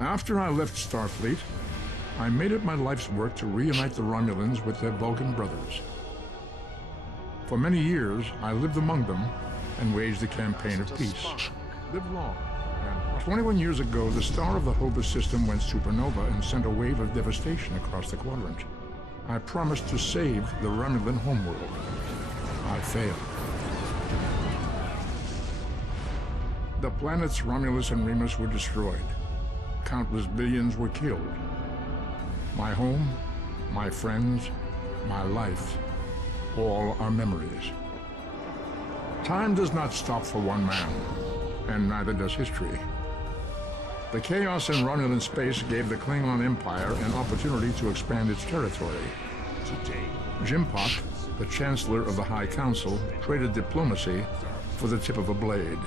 After I left Starfleet, I made it my life's work to reunite the Romulans with their Vulcan brothers. For many years, I lived among them and waged a campaign of peace. Lived long. And 21 years ago, the star of the Hobus system went supernova and sent a wave of devastation across the quadrant. I promised to save the Romulan homeworld. I failed. The planets Romulus and Remus were destroyed. Countless billions were killed. My home, my friends, my life, all are memories. Time does not stop for one man, and neither does history. The chaos in Romulan space gave the Klingon Empire an opportunity to expand its territory. Today, Jimpock, the Chancellor of the High Council, traded diplomacy for the tip of a blade.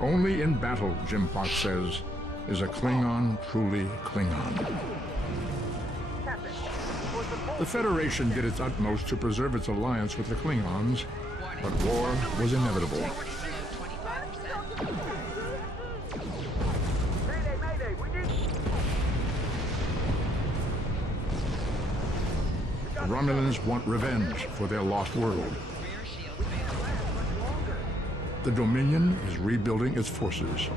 Only in battle, Jimpock says, is a Klingon truly Klingon. The Federation did its utmost to preserve its alliance with the Klingons, but war was inevitable. The Romulans want revenge for their lost world. The Dominion is rebuilding its forces.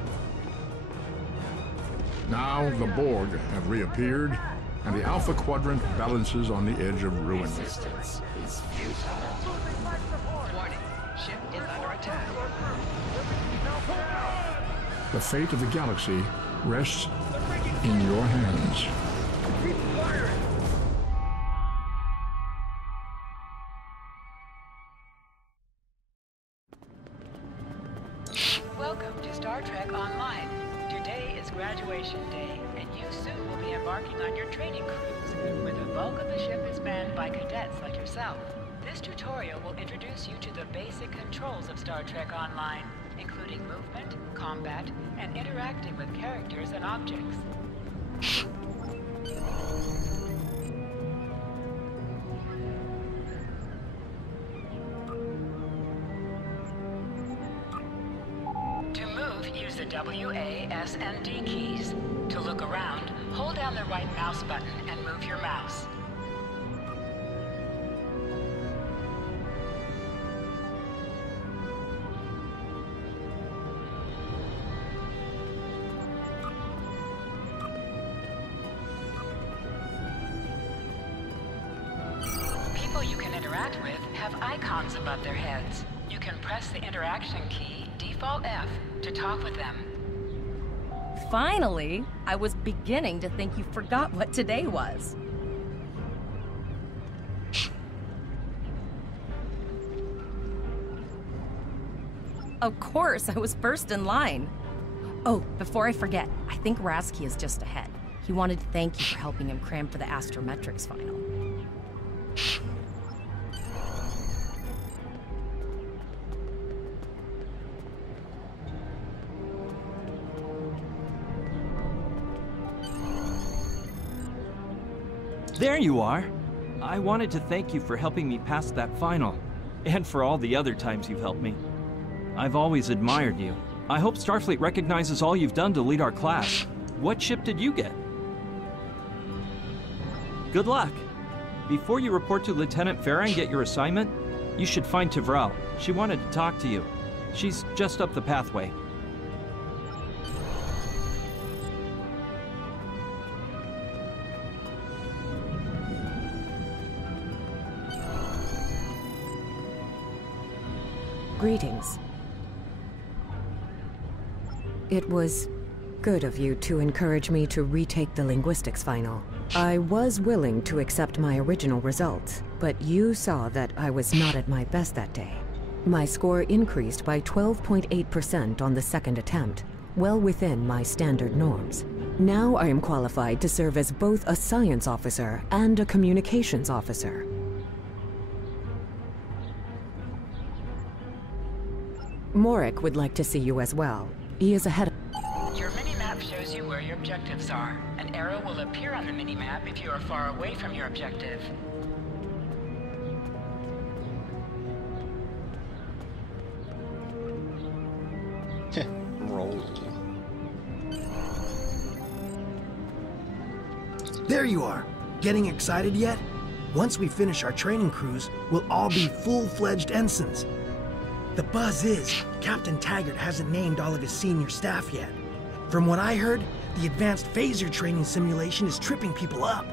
Now the Borg have reappeared, and the Alpha Quadrant balances on the edge of ruin. Resistance is futile. Warning, ship is under attack. The fate of the galaxy rests in your hands. Welcome to Star Trek Online. Today is graduation day, and you soon will be embarking on your training cruise, where the bulk of the ship is manned by cadets like yourself. This tutorial will introduce you to the basic controls of Star Trek Online, including movement, combat, and interacting with characters and objects. To move, use the W, A, S, and D keys. To look around, hold down the right mouse button and move your mouse. People you can interact with have icons above their heads. You can press the interaction key, default F, to talk with them. Finally! I was beginning to think you forgot what today was. Of course, I was first in line. Oh, before I forget, I think Rasky is just ahead. He wanted to thank you for helping him cram for the astrometrics final. There you are! I wanted to thank you for helping me pass that final, and for all the other times you've helped me. I've always admired you. I hope Starfleet recognizes all you've done to lead our class. What ship did you get? Good luck! Before you report to Lieutenant Farah and get your assignment, you should find Tvrel. She wanted to talk to you. She's just up the pathway. Greetings. It was good of you to encourage me to retake the linguistics final. I was willing to accept my original results, but you saw that I was not at my best that day. My score increased by 12.8% on the second attempt, well within my standard norms. Now I am qualified to serve as both a science officer and a communications officer. Morik would like to see you as well. He is ahead of... Your mini-map shows you where your objectives are. An arrow will appear on the mini-map if you are far away from your objective. Roll. There you are. Getting excited yet? Once we finish our training cruise, we'll all be full-fledged ensigns. The buzz is, Captain Taggart hasn't named all of his senior staff yet. From what I heard, the advanced phaser training simulation is tripping people up.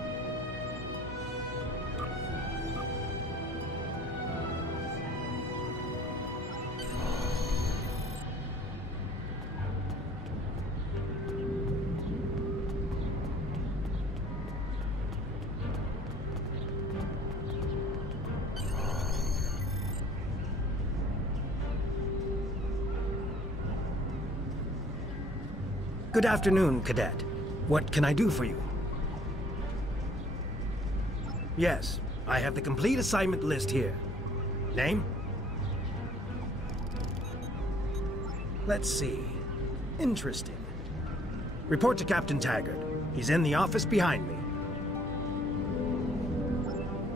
Good afternoon, Cadet. What can I do for you? Yes, I have the complete assignment list here. Name? Let's see. Interesting. Report to Captain Taggart. He's in the office behind me.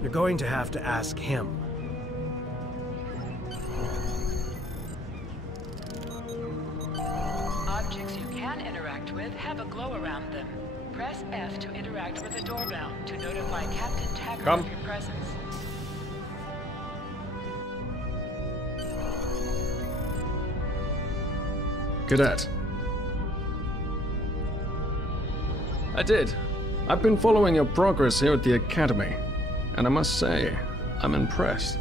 You're going to have to ask him. Objects you can interact with have a glow around them. Press F to interact with a doorbell to notify Captain Taggart of your presence. Cadet. I did. I've been following your progress here at the Academy, and I must say, I'm impressed.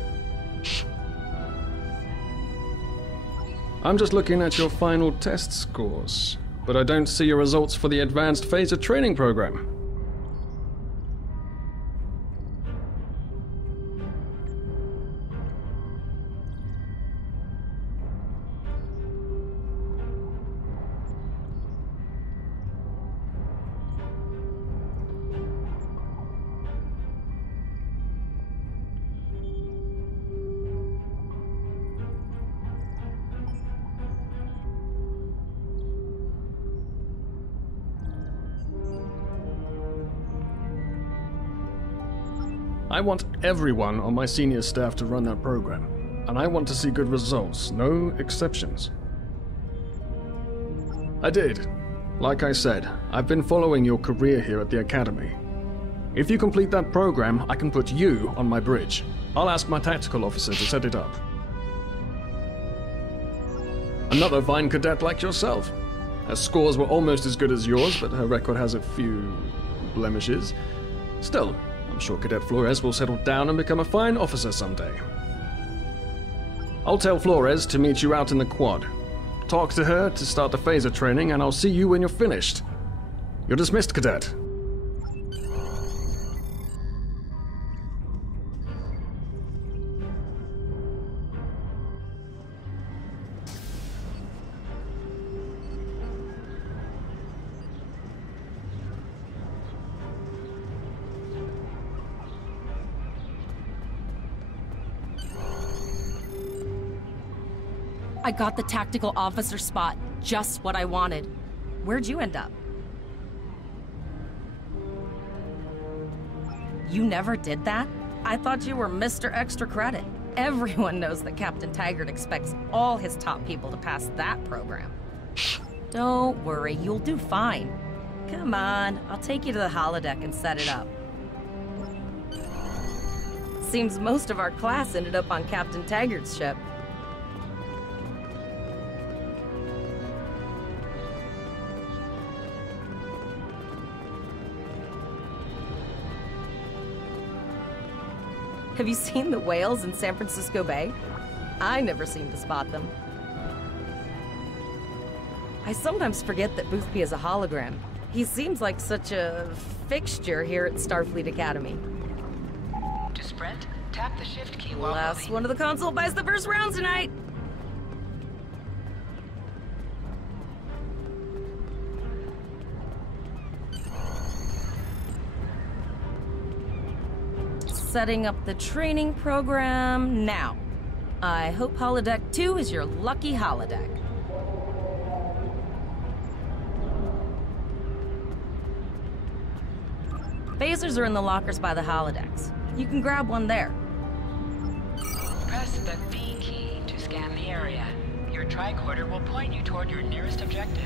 I'm just looking at your final test scores, but I don't see your results for the Advanced Phaser Training Program. I want everyone on my senior staff to run that program, and I want to see good results, no exceptions. I did. Like I said, I've been following your career here at the Academy. If you complete that program, I can put you on my bridge. I'll ask my tactical officer to set it up. Another fine cadet like yourself. Her scores were almost as good as yours, but her record has a few blemishes. Still, I'm sure Cadet Flores will settle down and become a fine officer someday. I'll tell Flores to meet you out in the quad. Talk to her to start the phaser training, and I'll see you when you're finished. You're dismissed, Cadet. I got the tactical officer spot, just what I wanted. Where'd you end up? You never did that? I thought you were Mr. Extra Credit. Everyone knows that Captain Taggart expects all his top people to pass that program. Don't worry, you'll do fine. Come on, I'll take you to the holodeck and set it up. Seems most of our class ended up on Captain Taggart's ship. Have you seen the whales in San Francisco Bay? I never seem to spot them. I sometimes forget that Boothby is a hologram. He seems like such a fixture here at Starfleet Academy. To sprint, tap the shift key while Last moving. one of the console buys the first round tonight! Setting up the training program now. I hope Holodeck 2 is your lucky holodeck. Phasers are in the lockers by the holodecks. You can grab one there. Press the V key to scan the area. Your tricorder will point you toward your nearest objective.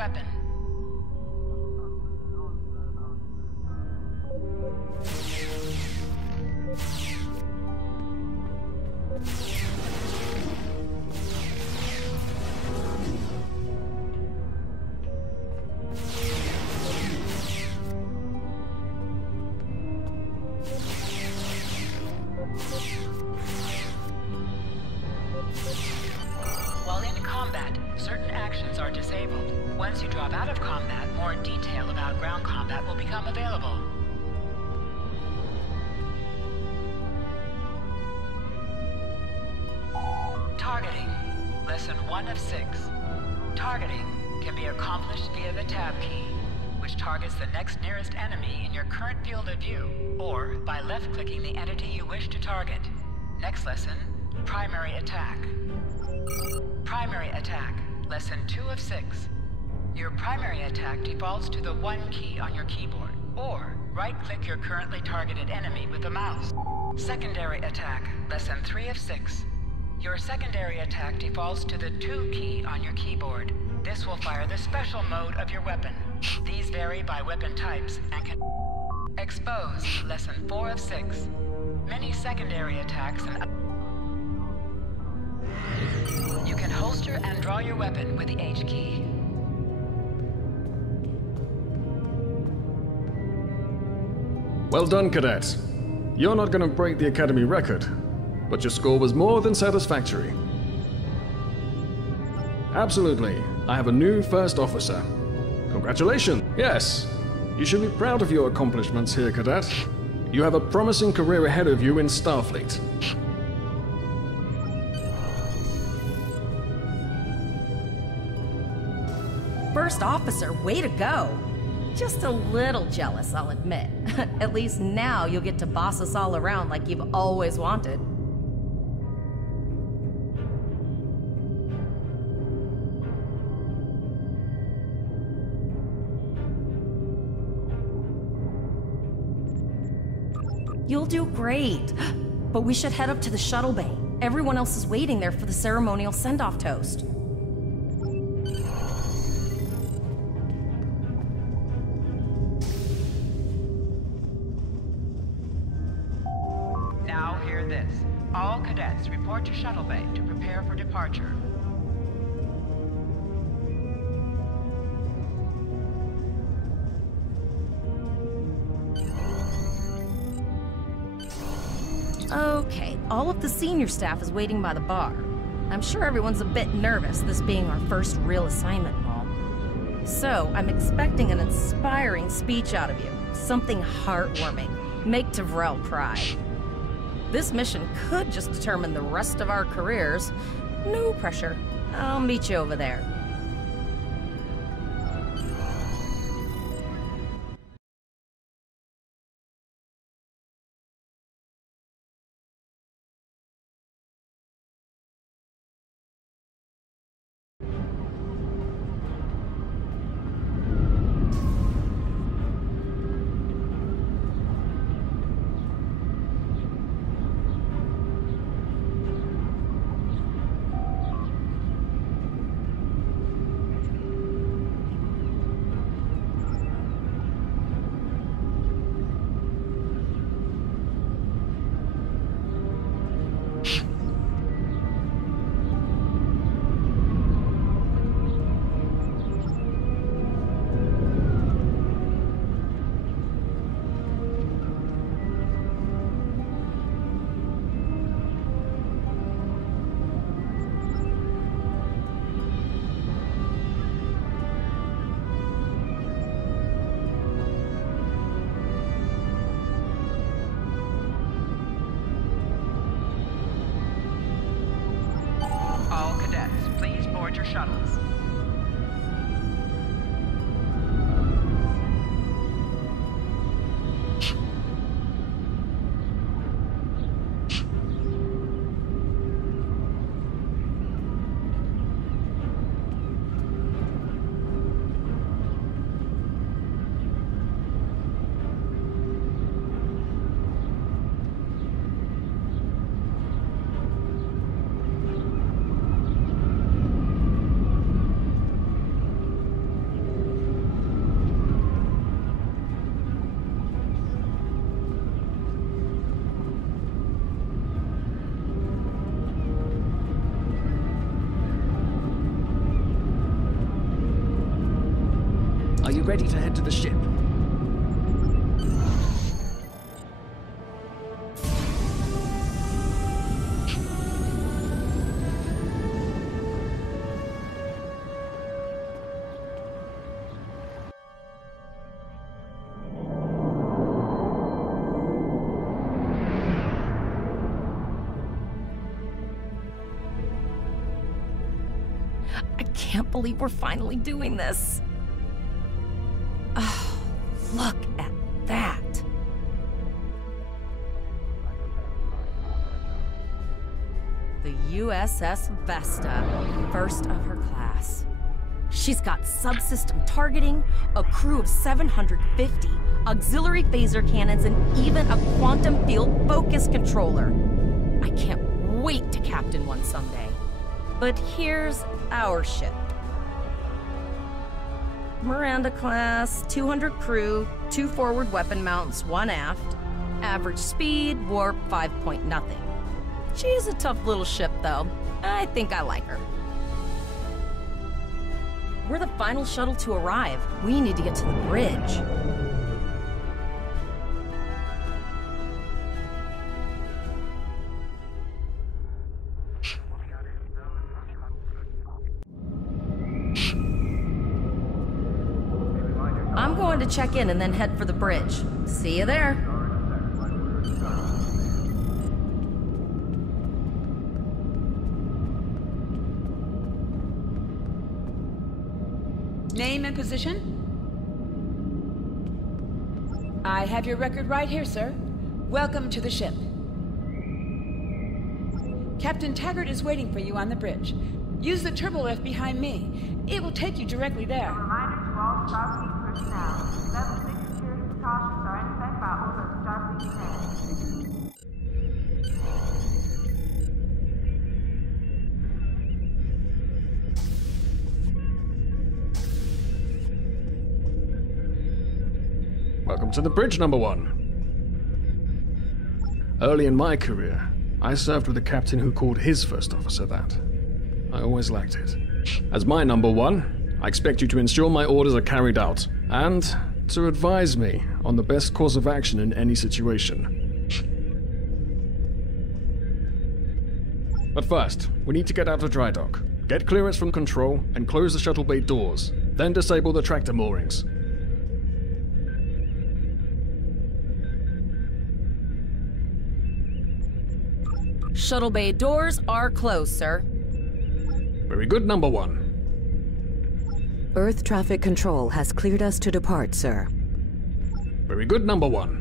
weapon. While in combat, certain actions are disabled. Once you drop out of combat, more detail about ground combat will become available. Targeting. Lesson 1 of 6. Targeting can be accomplished via the tab key, which targets the next nearest enemy in your current field of view, or by left-clicking the entity you wish to target. Next lesson, primary attack. Primary attack, lesson 2 of 6. Your primary attack defaults to the 1 key on your keyboard, or right-click your currently targeted enemy with the mouse. Secondary attack, lesson 3 of 6. Your secondary attack defaults to the 2 key on your keyboard. This will fire the special mode of your weapon. These vary by weapon types and can... Expose, lesson 4 of 6. Many secondary attacks and... You can holster and draw your weapon with the H key. Well done, Cadet. You're not gonna break the Academy record, but your score was more than satisfactory. Absolutely. I have a new first officer. Congratulations. Yes, you should be proud of your accomplishments here, Cadet. You have a promising career ahead of you in Starfleet. First officer, way to go! Just a little jealous, I'll admit. At least now you'll get to boss us all around like you've always wanted. You'll do great. But we should head up to the shuttle bay. Everyone else is waiting there for the ceremonial send-off toast. Now hear this. All cadets report to shuttle bay to prepare for departure. Okay, all of the senior staff is waiting by the bar. I'm sure everyone's a bit nervous, this being our first real assignment and all. So, I'm expecting an inspiring speech out of you. Something heartwarming. Make Tavrel cry. This mission could just determine the rest of our careers. No pressure. I'll meet you over there. Are you ready to head to the ship? I can't believe we're finally doing this. Oh, look at that. The USS Vesta, first of her class. She's got subsystem targeting, a crew of 750, auxiliary phaser cannons, and even a quantum field focus controller. I can't wait to captain one someday. But here's our ship. Miranda class, 200 crew, 2 forward weapon mounts, 1 aft. Average speed, warp 5 point nothing. She's a tough little ship, though. I think I like her. We're the final shuttle to arrive. We need to get to the bridge. I'm going to check in and then head for the bridge. See you there. Name and position? I have your record right here, sir. Welcome to the ship. Captain Taggart is waiting for you on the bridge. Use the turbo lift behind me. It will take you directly there. Reminder to all Starfleet personnel. Level 6 security precautions are in effect by order of Starfleet Command. Welcome to the bridge, number 1. Early in my career, I served with a captain who called his first officer that. I always liked it. As my number 1, I expect you to ensure my orders are carried out, and to advise me on the best course of action in any situation. But first, we need to get out of dry dock, get clearance from control, and close the shuttle bay doors, then disable the tractor moorings. Shuttle bay doors are closed, sir. Very good, number 1. Earth traffic control has cleared us to depart, sir. Very good, number 1.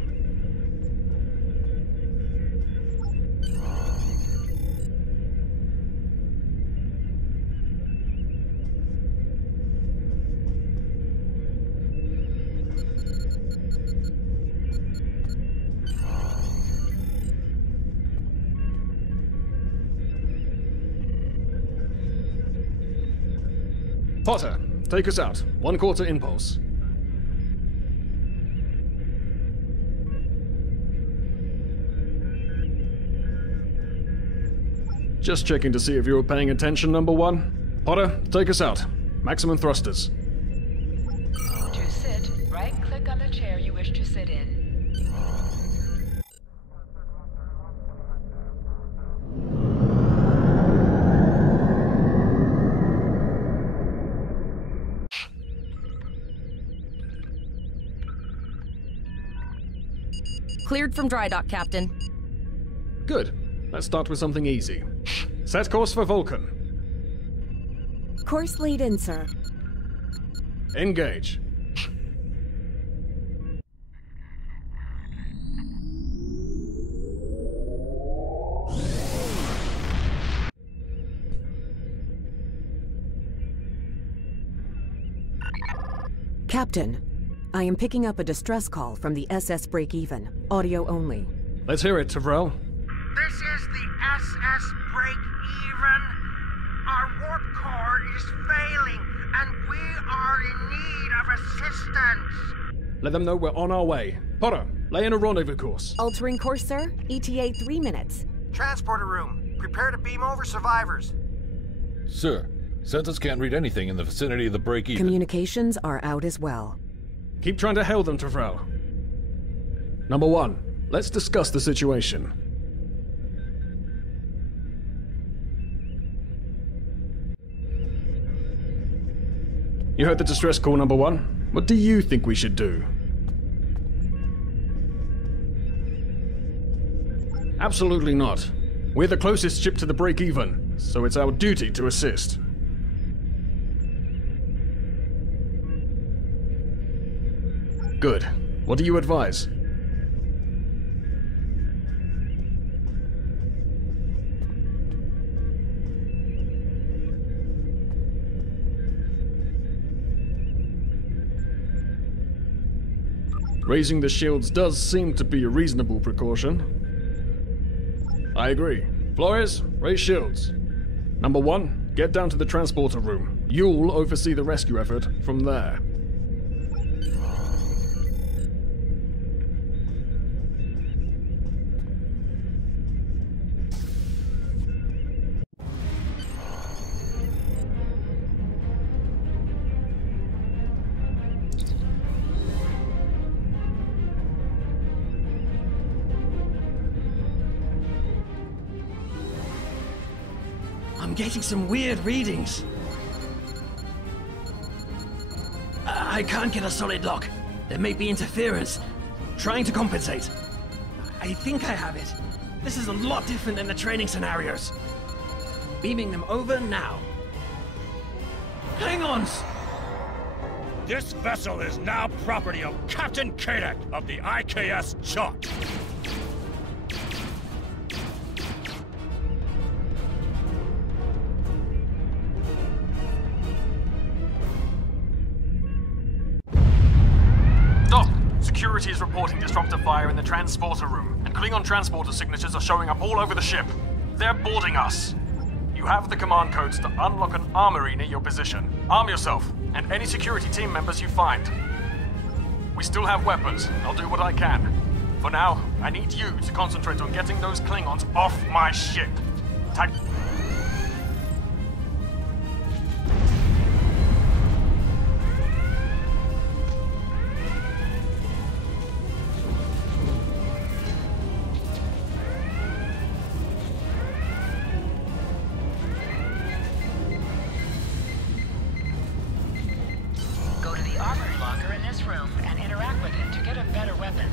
Potter, take us out. 1/4 impulse. Just checking to see if you were paying attention, number 1. Potter, take us out. Maximum thrusters. To sit, right-click on the chair you wish to sit in. Cleared from dry dock, Captain. Good. Let's start with something easy. Set course for Vulcan. Course lead in, sir. Engage. Captain, I am picking up a distress call from the SS Break-Even. Audio only. Let's hear it, Tavrel. This is the SS Break-Even. Our warp core is failing, and we are in need of assistance. Let them know we're on our way. Potter, lay in a rendezvous course. Altering course, sir. ETA 3 minutes. Transporter room. Prepare to beam over survivors. Sir, Sensors can't read anything in the vicinity of the break-even. Communications are out as well. Keep trying to hail them, Tyrell. Number 1, let's discuss the situation. You heard the distress call, Number 1. What do you think we should do? Absolutely not. We're the closest ship to the break-even, so it's our duty to assist. Good. What do you advise? Raising the shields does seem to be a reasonable precaution. I agree. Flores, raise shields. Number 1, get down to the transporter room. You'll oversee the rescue effort from there. I'm getting some weird readings. I can't get a solid lock. There may be interference. Trying to compensate. I think I have it. This is a lot different than the training scenarios. Beaming them over now. Klingons! This vessel is now property of Captain Kadek of the IKS Chot. Security is reporting disruptor fire in the transporter room, and Klingon transporter signatures are showing up all over the ship. They're boarding us. You have the command codes to unlock an armory near your position. Arm yourself, and any security team members you find. We still have weapons. I'll do what I can. For now, I need you to concentrate on getting those Klingons off my ship. Go to the armory locker in this room and interact with it to get a better weapon.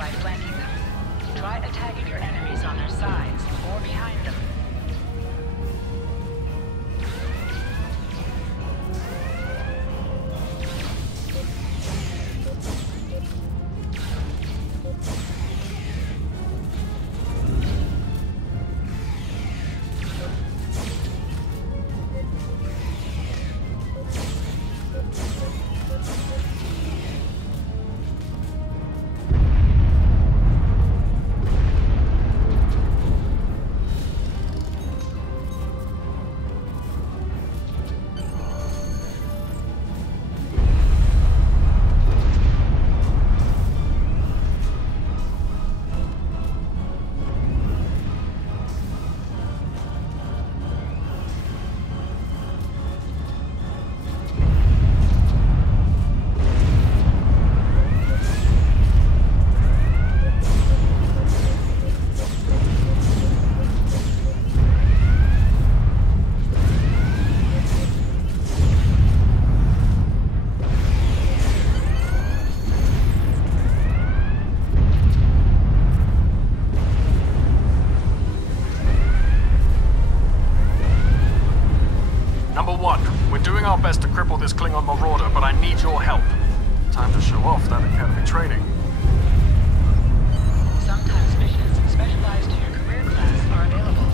by flanking them. Try attacking your enemies on their sides or behind them. Best to cripple this Klingon marauder, but I need your help. Time to show off that academy training. Sometimes missions specialized to your career class are available.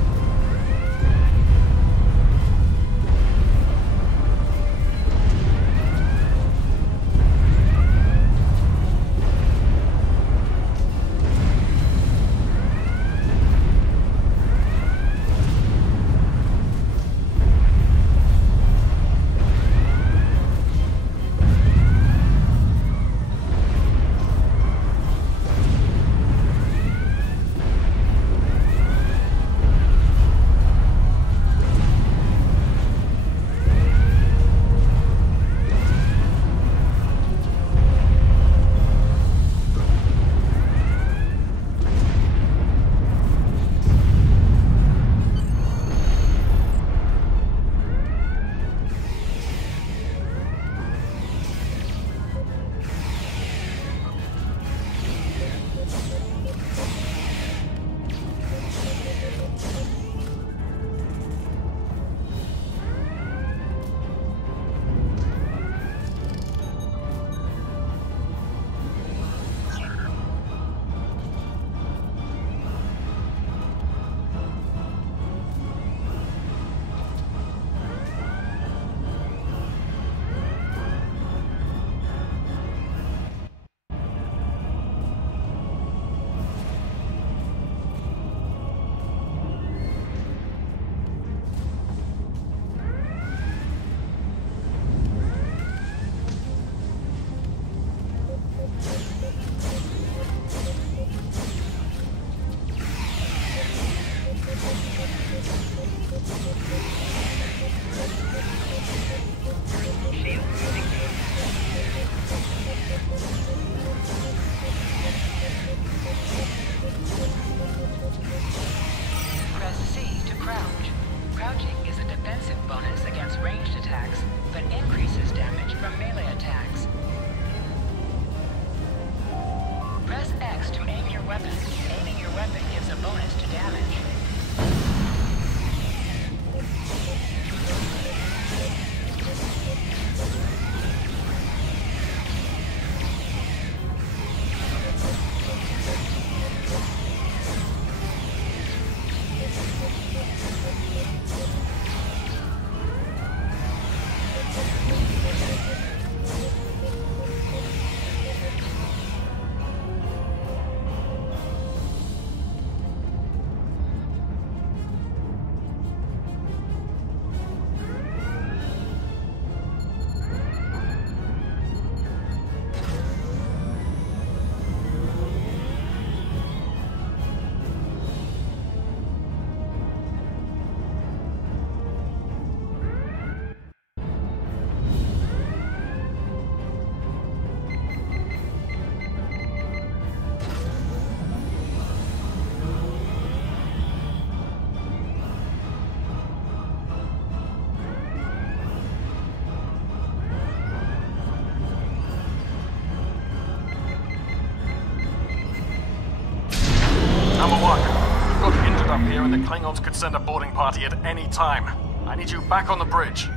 Number 1, we've got injured up here and the Klingons could send a boarding party at any time. I need you back on the bridge.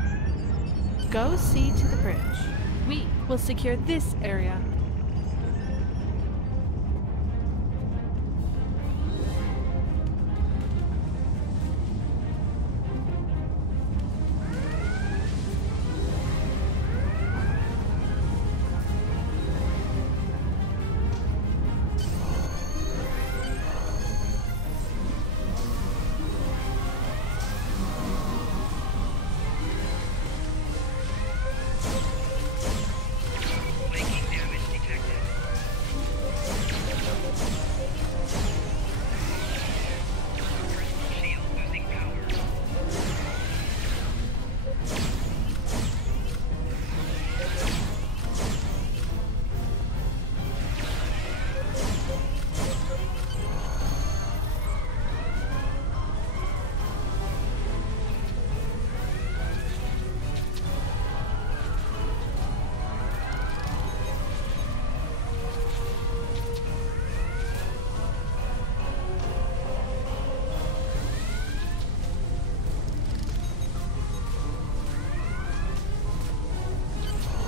Go see to the bridge. We will secure this area.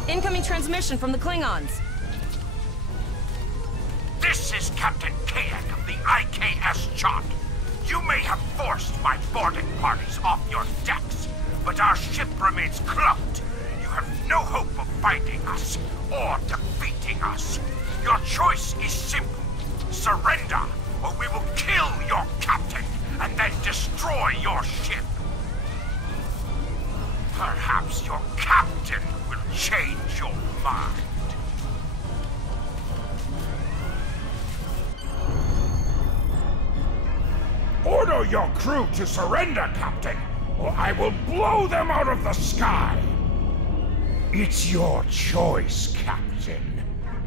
Incoming transmission from the Klingons. This is Captain Kayak of the IKS Chot. You may have forced my boarding parties off your decks, but our ship remains cloaked. You have no hope of finding us or defeating us. Your choice is simple. Surrender, or we will kill your captain and then destroy your ship. Perhaps your captain will change your mind. Order your crew to surrender, Captain, or I will blow them out of the sky. It's your choice, Captain.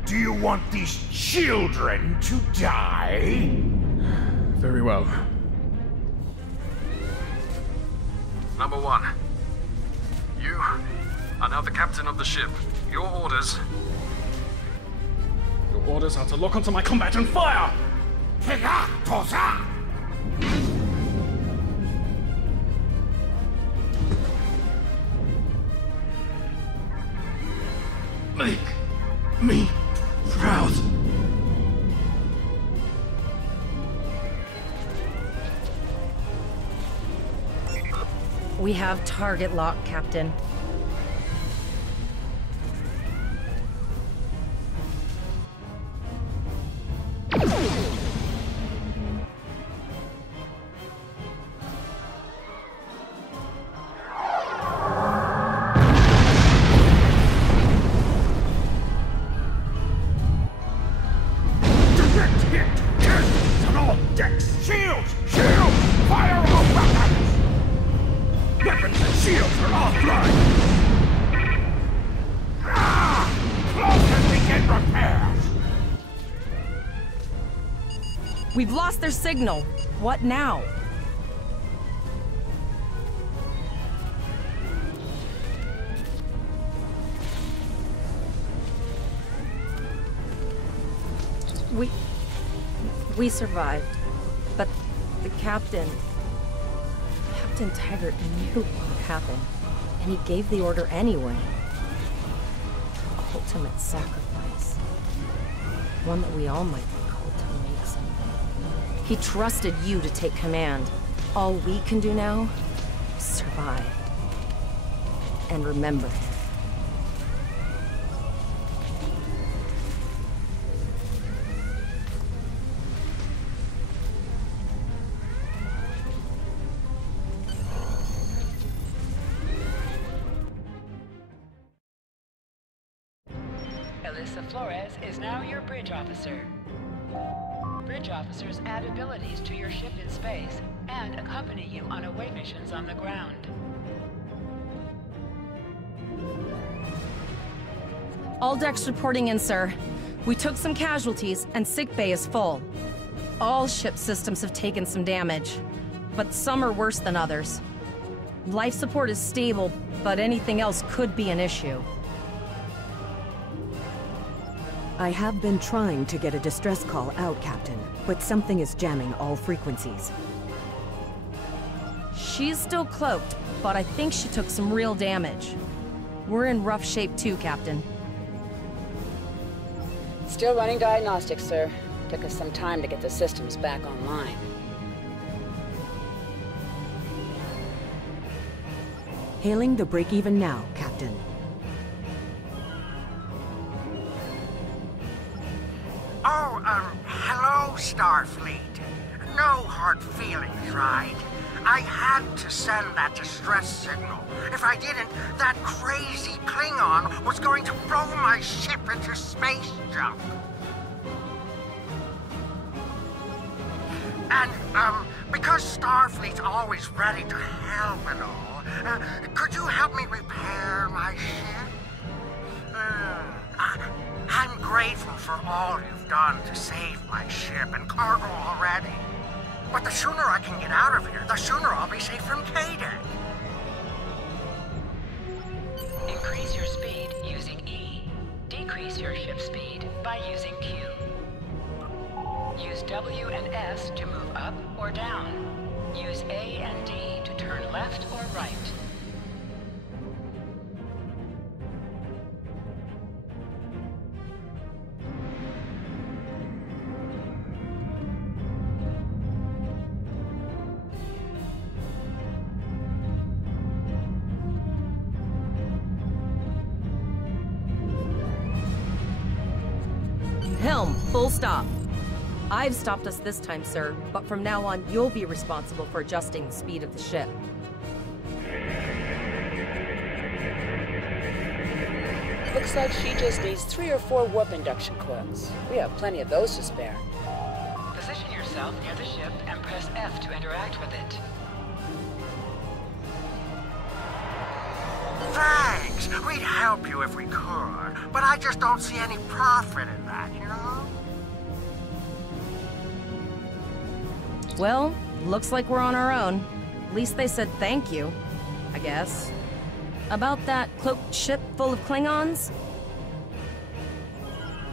Do you want these children to die? Very well. Number 1. You are now the captain of the ship. Your orders are to lock onto my combat and fire! Make me proud. We have target lock, Captain. We've lost their signal. What now? We survived, but the Captain Taggart knew what would happen, and he gave the order anyway. Ultimate sacrifice. One that we all might be called to make someday. He trusted you to take command. All we can do now is survive. And remember him. Flores is now your bridge officer. Bridge officers add abilities to your ship in space and accompany you on away missions on the ground. All decks reporting in, sir. We took some casualties and sickbay is full. All ship systems have taken some damage, but some are worse than others. Life support is stable, but anything else could be an issue. I have been trying to get a distress call out, Captain, but something is jamming all frequencies. She's still cloaked, but I think she took some real damage. We're in rough shape too, Captain. Still running diagnostics, sir. Took us some time to get the systems back online. Hailing the break-even now, Captain. Oh, hello, Starfleet. No hard feelings, right? I had to send that distress signal. If I didn't, that crazy Klingon was going to blow my ship into space junk. And, because Starfleet's always ready to help and all, could you help me repair my ship? I'm grateful for all you've done to save my ship and cargo already. But the sooner I can get out of here, the sooner I'll be safe from K-Deck. Increase your speed using E. Decrease your ship speed by using Q. Use W and S to move up or down. Use A and D to turn left or right. Helm, full stop. I've stopped us this time, sir, but from now on, you'll be responsible for adjusting the speed of the ship. Looks like she just needs 3 or 4 warp induction coils. We have plenty of those to spare. Position yourself near the ship and press F to interact with it. Thanks. We'd help you if we could, but I just don't see any profit in that, you know? Well, looks like we're on our own. At least they said thank you, I guess. About that cloaked ship full of Klingons?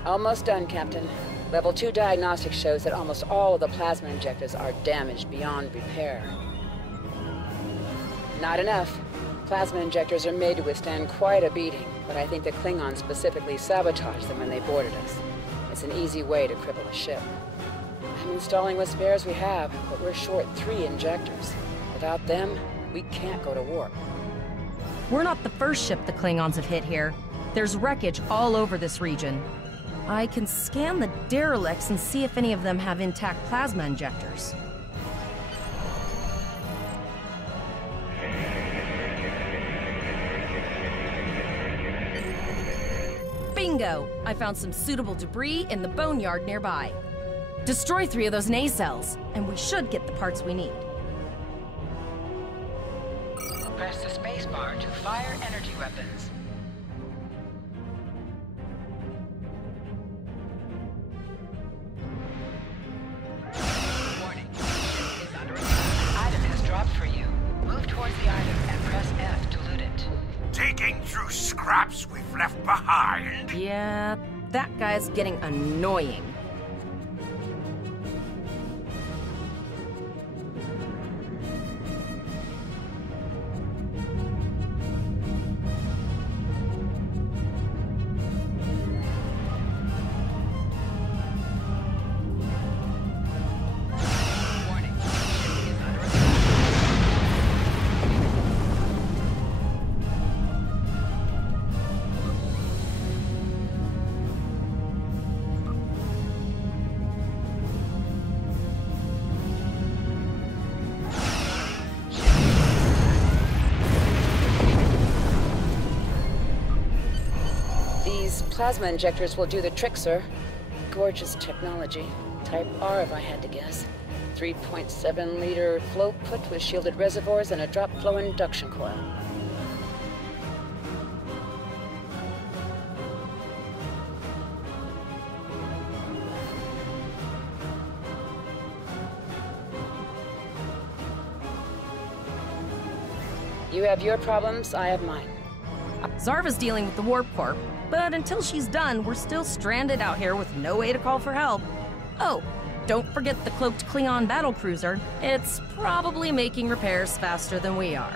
Almost done, Captain. Level 2 diagnostics shows that almost all of the plasma injectors are damaged beyond repair. Not enough. Plasma injectors are made to withstand quite a beating, but I think the Klingons specifically sabotaged them when they boarded us. It's an easy way to cripple a ship. I'm installing what spares we have, but we're short 3 injectors. Without them, we can't go to warp. We're not the first ship the Klingons have hit here. There's wreckage all over this region. I can scan the derelicts and see if any of them have intact plasma injectors. Bingo! I found some suitable debris in the boneyard nearby. Destroy 3 of those nacelles, and we should get the parts we need. Press the spacebar to fire energy weapons. Warning. Ship is under attack. Item has dropped for you. Move towards the item and press F to loot it. Digging through scraps we've left behind? Yeah, that guy's getting annoying. Plasma injectors will do the trick, sir. Gorgeous technology. Type R, if I had to guess. 3.7-liter flow put with shielded reservoirs and a drop flow induction coil. You have your problems, I have mine. Zarva's dealing with the Warp Corp, but until she's done, we're still stranded out here with no way to call for help. Oh, don't forget the cloaked Klingon battlecruiser. It's probably making repairs faster than we are.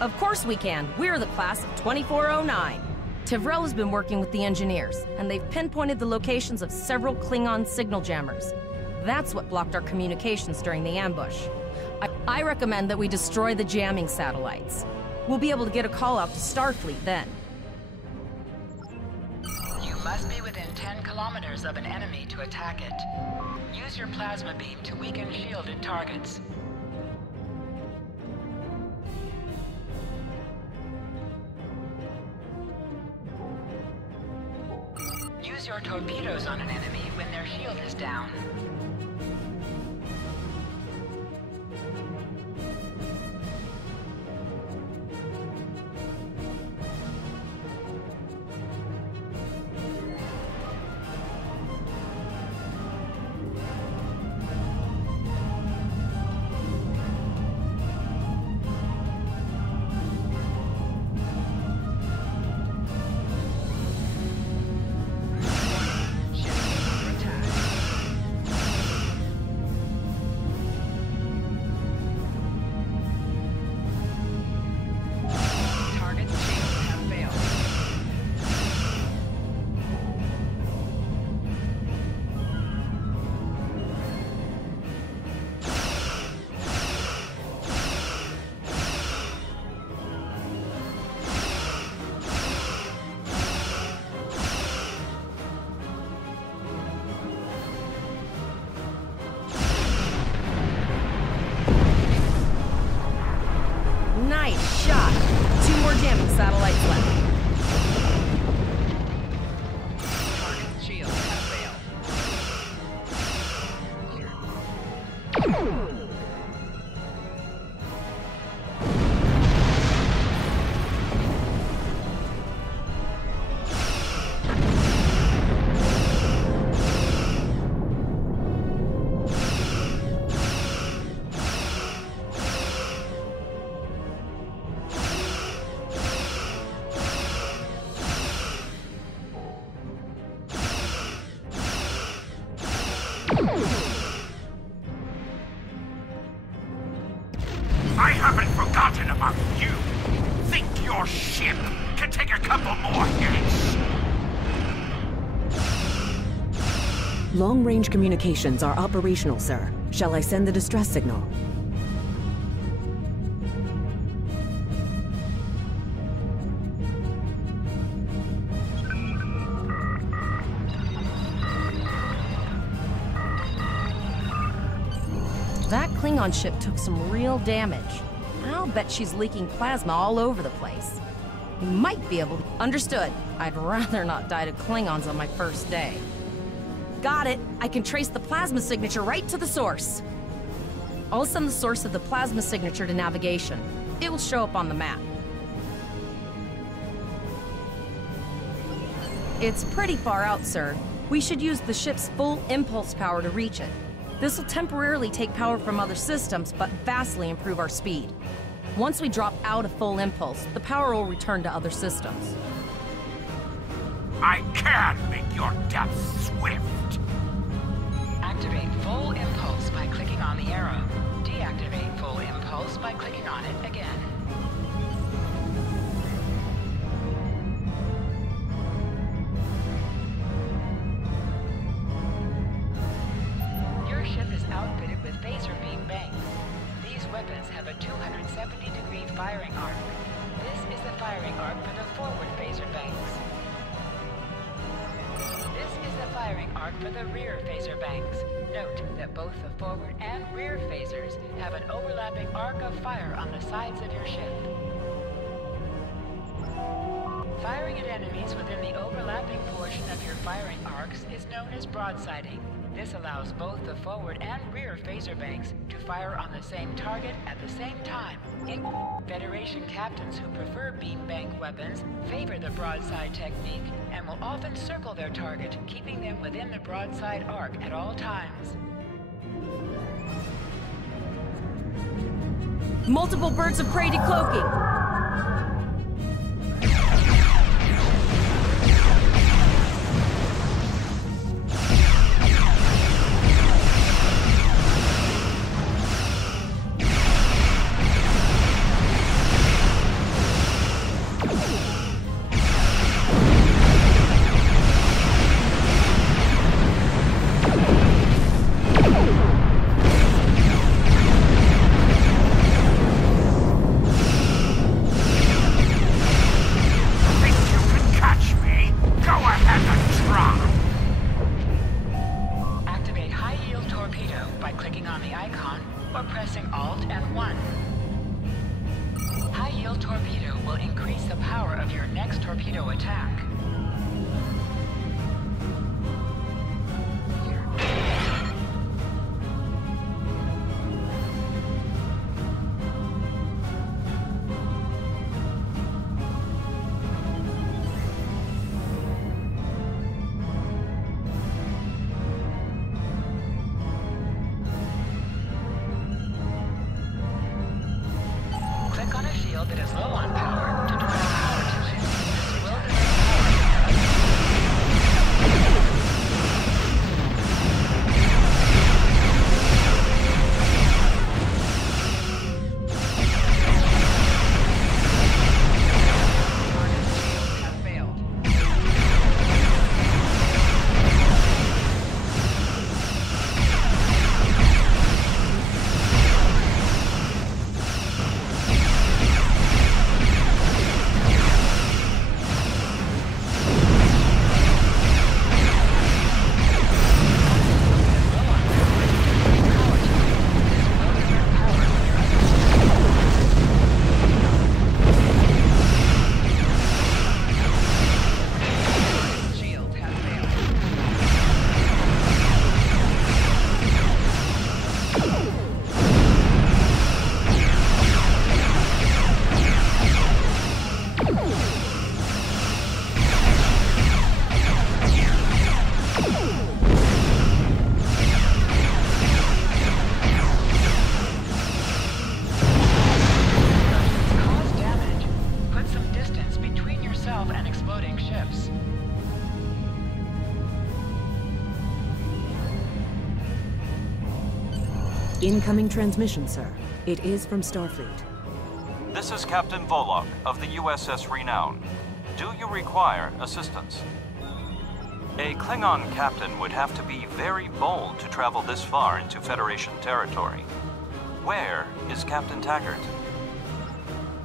Of course we can. We're the class of 2409. Tivrel has been working with the engineers, and they've pinpointed the locations of several Klingon signal jammers. That's what blocked our communications during the ambush. I recommend that we destroy the jamming satellites. We'll be able to get a call out to Starfleet then. You must be within 10 kilometers of an enemy to attack it. Use your plasma beam to weaken shielded targets. Use your torpedoes on an enemy when their shield is down. Nice shot. 2 more jamming satellites left. Target shields have failed. I haven't forgotten about you. Think your ship can take a couple more hits? Long-range communications are operational, sir. Shall I send the distress signal? That Klingon ship took some real damage. I'll bet she's leaking plasma all over the place. We might be able to... Understood. I'd rather not die to Klingons on my first day. Got it. I can trace the plasma signature right to the source. I'll send the source of the plasma signature to navigation. It will show up on the map. It's pretty far out, sir. We should use the ship's full impulse power to reach it. This will temporarily take power from other systems, but vastly improve our speed. Once we drop out of full impulse, the power will return to other systems. I can make your death swift. Activate full impulse by clicking on the arrow. Deactivate full impulse by clicking on it again. Your ship is outfitted with phaser beam banks. These weapons have a 270-degree firing arc. This is the firing arc for the forward phaser banks. This is the firing arc for the rear phaser banks. Note that both the forward and rear phasers have an overlapping arc of fire on the sides of your ship. Firing at enemies within the overlapping portion of your firing arcs is known as broadsiding. This allows both the forward and rear phaser banks to fire on the same target at the same time. Federation captains who prefer beam bank weapons favor the broadside technique and will often circle their target, keeping them within the broadside arc at all times. Multiple birds of prey decloaking. Alt F1. High-yield torpedo will increase the power of your next torpedo attack. Click on a shield that is low on power to direct power to it. This will Incoming transmission, sir. It is from Starfleet. This is Captain Volok of the USS Renown. Do you require assistance? A Klingon captain would have to be very bold to travel this far into Federation territory. Where is Captain Taggart?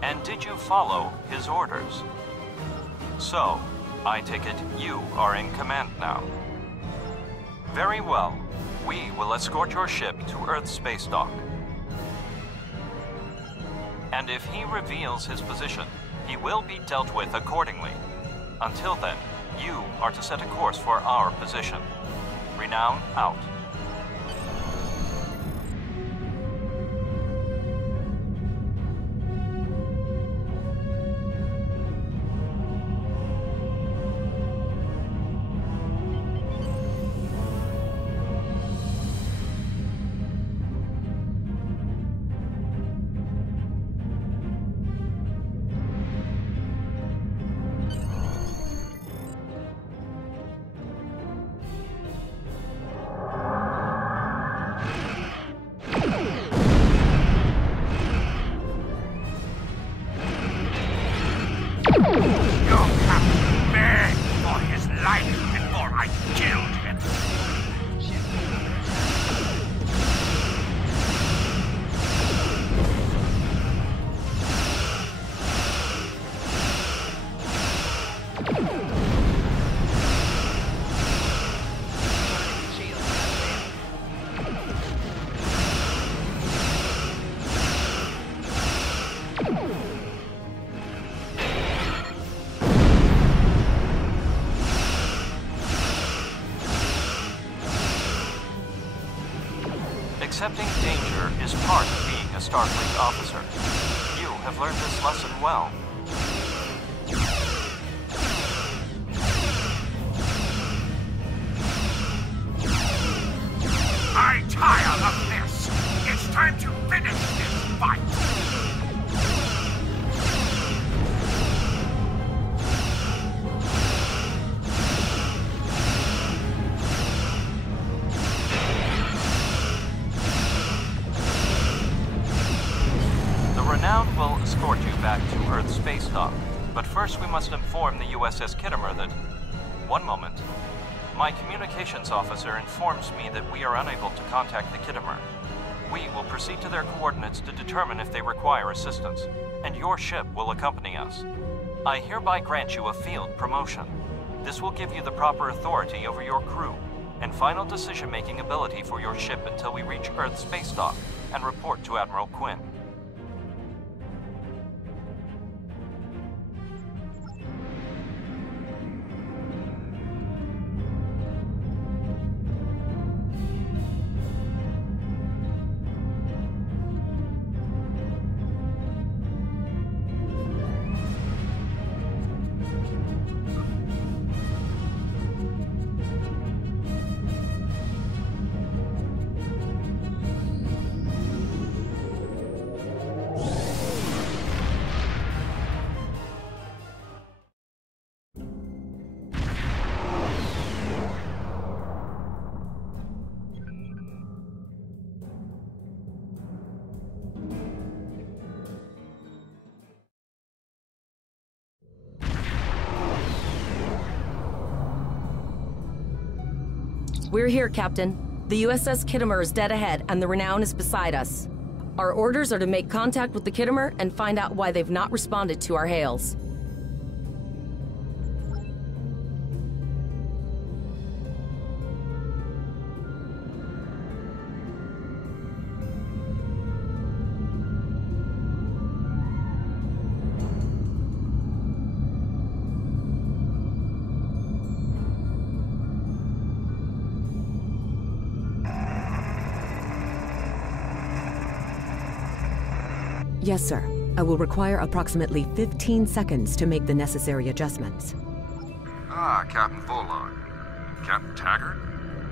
And did you follow his orders? So, I take it you are in command now. Very well. We will escort your ship to Earth's space dock. And if he reveals his position, he will be dealt with accordingly. Until then, you are to set a course for our position. Renown out. Accepting danger is part of being a Starfleet officer. You have learned this lesson well. I tire of this. It's time to finish this fight. Renown will escort you back to Earth's space dock, but first we must inform the USS Kittimer that... One moment. My communications officer informs me that we are unable to contact the Kittimer. We will proceed to their coordinates to determine if they require assistance, and your ship will accompany us. I hereby grant you a field promotion. This will give you the proper authority over your crew. and final decision-making ability for your ship until we reach Earth space dock and report to Admiral Quinn. We're here, Captain. The USS Kittimer is dead ahead, and the Renown is beside us. Our orders are to make contact with the Kittimer and find out why they've not responded to our hails. Yes, sir. I will require approximately 15 seconds to make the necessary adjustments. Ah, Captain Fulog. Captain Taggart?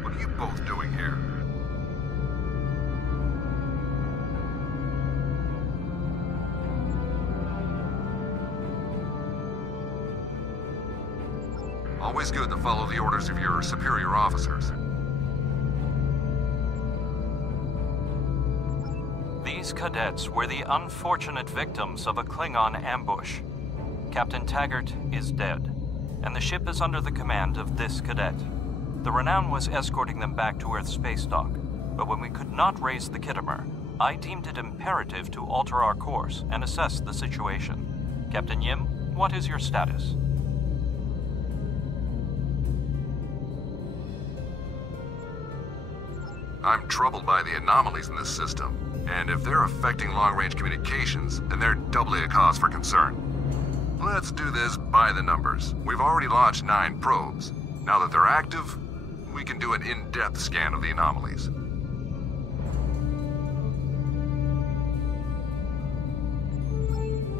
What are you both doing here? Always good to follow the orders of your superior officers. These cadets were the unfortunate victims of a Klingon ambush. Captain Taggart is dead, and the ship is under the command of this cadet. The Renown was escorting them back to Earth space dock, but when we could not raise the Kittimer, I deemed it imperative to alter our course and assess the situation. Captain Yim, what is your status? I'm troubled by the anomalies in this system. And if they're affecting long-range communications, then they're doubly a cause for concern. Let's do this by the numbers. We've already launched 9 probes. Now that they're active, we can do an in-depth scan of the anomalies.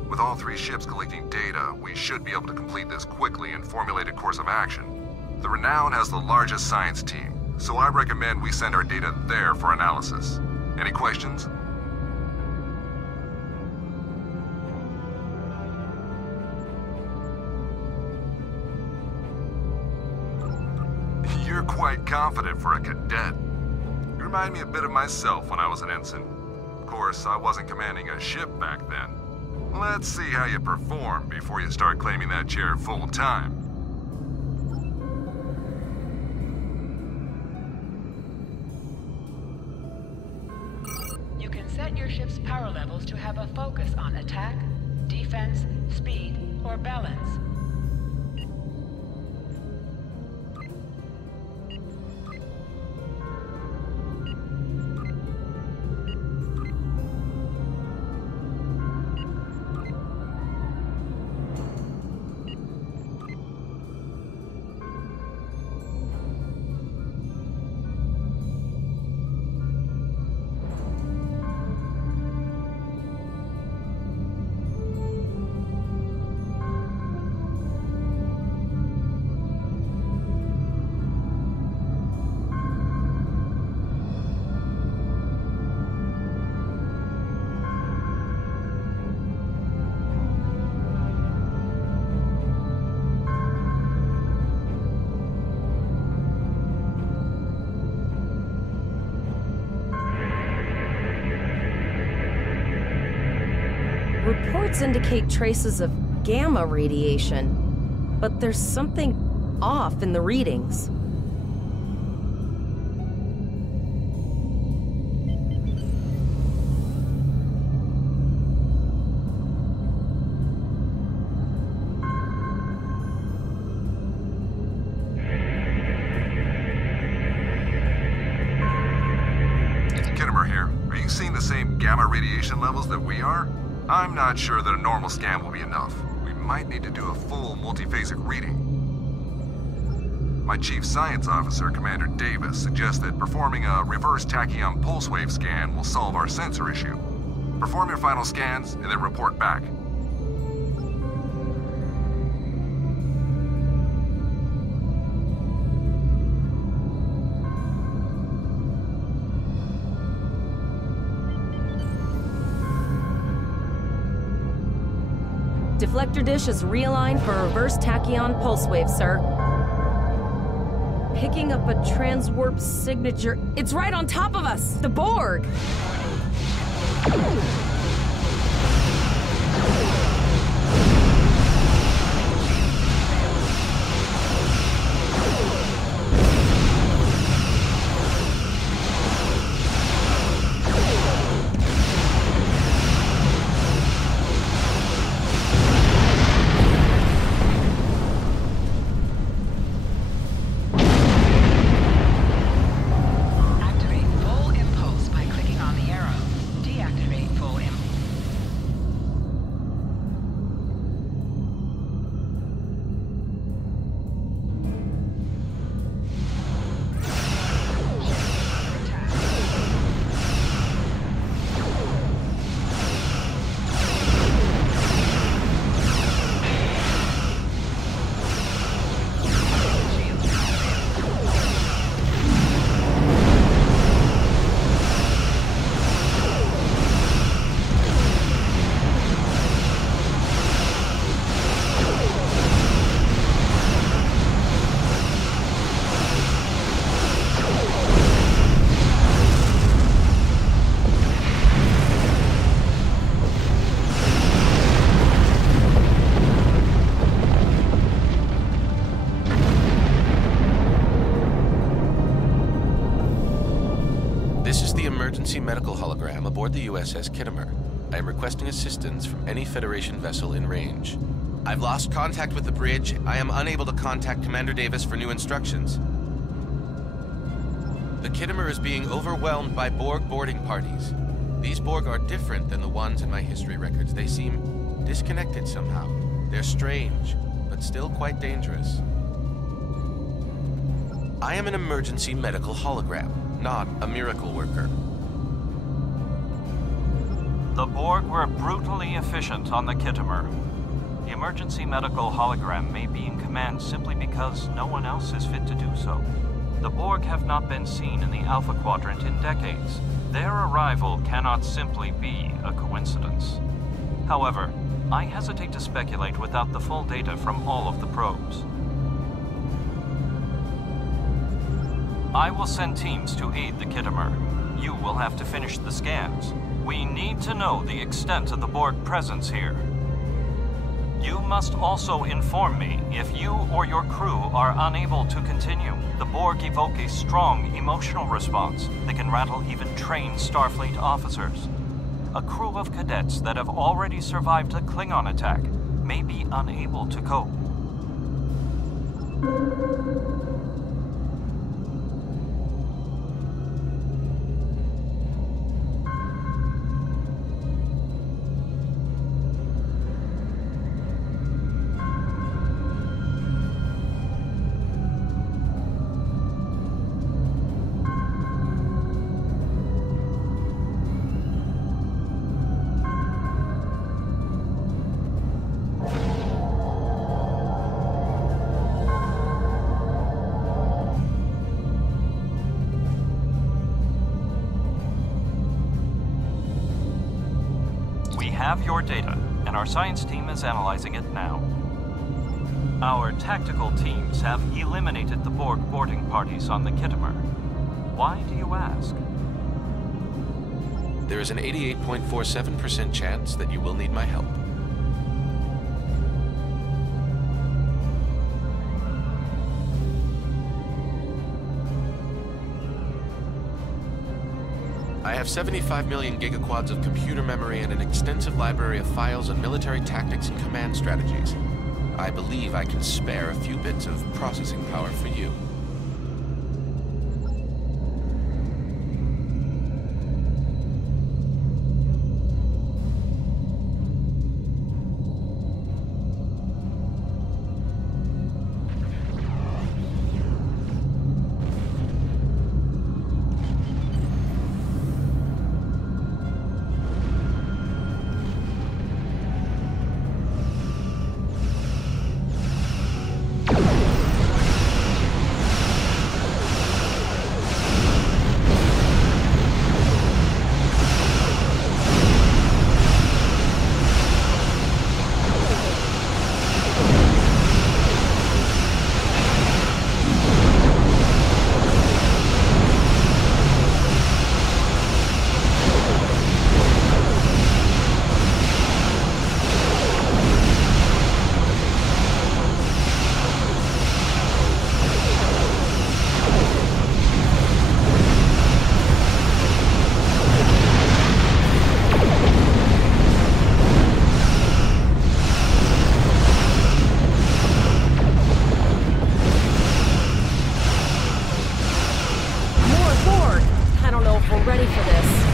With all 3 ships collecting data, we should be able to complete this quickly and formulate a course of action. The Renown has the largest science team, so I recommend we send our data there for analysis. Any questions? You're quite confident for a cadet. You remind me a bit of myself when I was an ensign. Of course, I wasn't commanding a ship back then. Let's see how you perform before you start claiming that chair full-time. You can set your ship's power levels to have a focus on attack, defense, speed, or balance. Reports indicate traces of gamma radiation, but there's something off in the readings. here. Are you seeing the same gamma radiation levels that we are? I'm not sure that a normal scan will be enough. We might need to do a full multiphasic reading. My chief science officer, Commander Davis, suggests that performing a reverse tachyon pulse wave scan will solve our sensor issue. Perform your final scans and then report back. Deflector dish is realigned for reverse tachyon pulse wave, sir. Picking up a transwarp signature. It's right on top of us! The Borg! Emergency medical hologram aboard the USS Kittimer. I am requesting assistance from any Federation vessel in range. I've lost contact with the bridge. I am unable to contact Commander Davis for new instructions. The Kittimer is being overwhelmed by Borg boarding parties. These Borg are different than the ones in my history records. They seem disconnected somehow. They're strange, but still quite dangerous. I am an emergency medical hologram, not a miracle worker. The Borg were brutally efficient on the Kittimer. The emergency medical hologram may be in command simply because no one else is fit to do so. The Borg have not been seen in the Alpha Quadrant in decades. Their arrival cannot simply be a coincidence. However, I hesitate to speculate without the full data from all of the probes. I will send teams to aid the Kittimer. You will have to finish the scans. We need to know the extent of the Borg presence here. You must also inform me if you or your crew are unable to continue. The Borg evoke a strong emotional response that can rattle even trained Starfleet officers. A crew of cadets that have already survived a Klingon attack may be unable to cope. Have your data, and our science team is analyzing it now. Our tactical teams have eliminated the Borg boarding parties on the Kittimer. Why do you ask? There is an 88.47% chance that you will need my help. I have 75 million gigaquads of computer memory and an extensive library of files on military tactics and command strategies. I believe I can spare a few bits of processing power for you. if we're ready for this.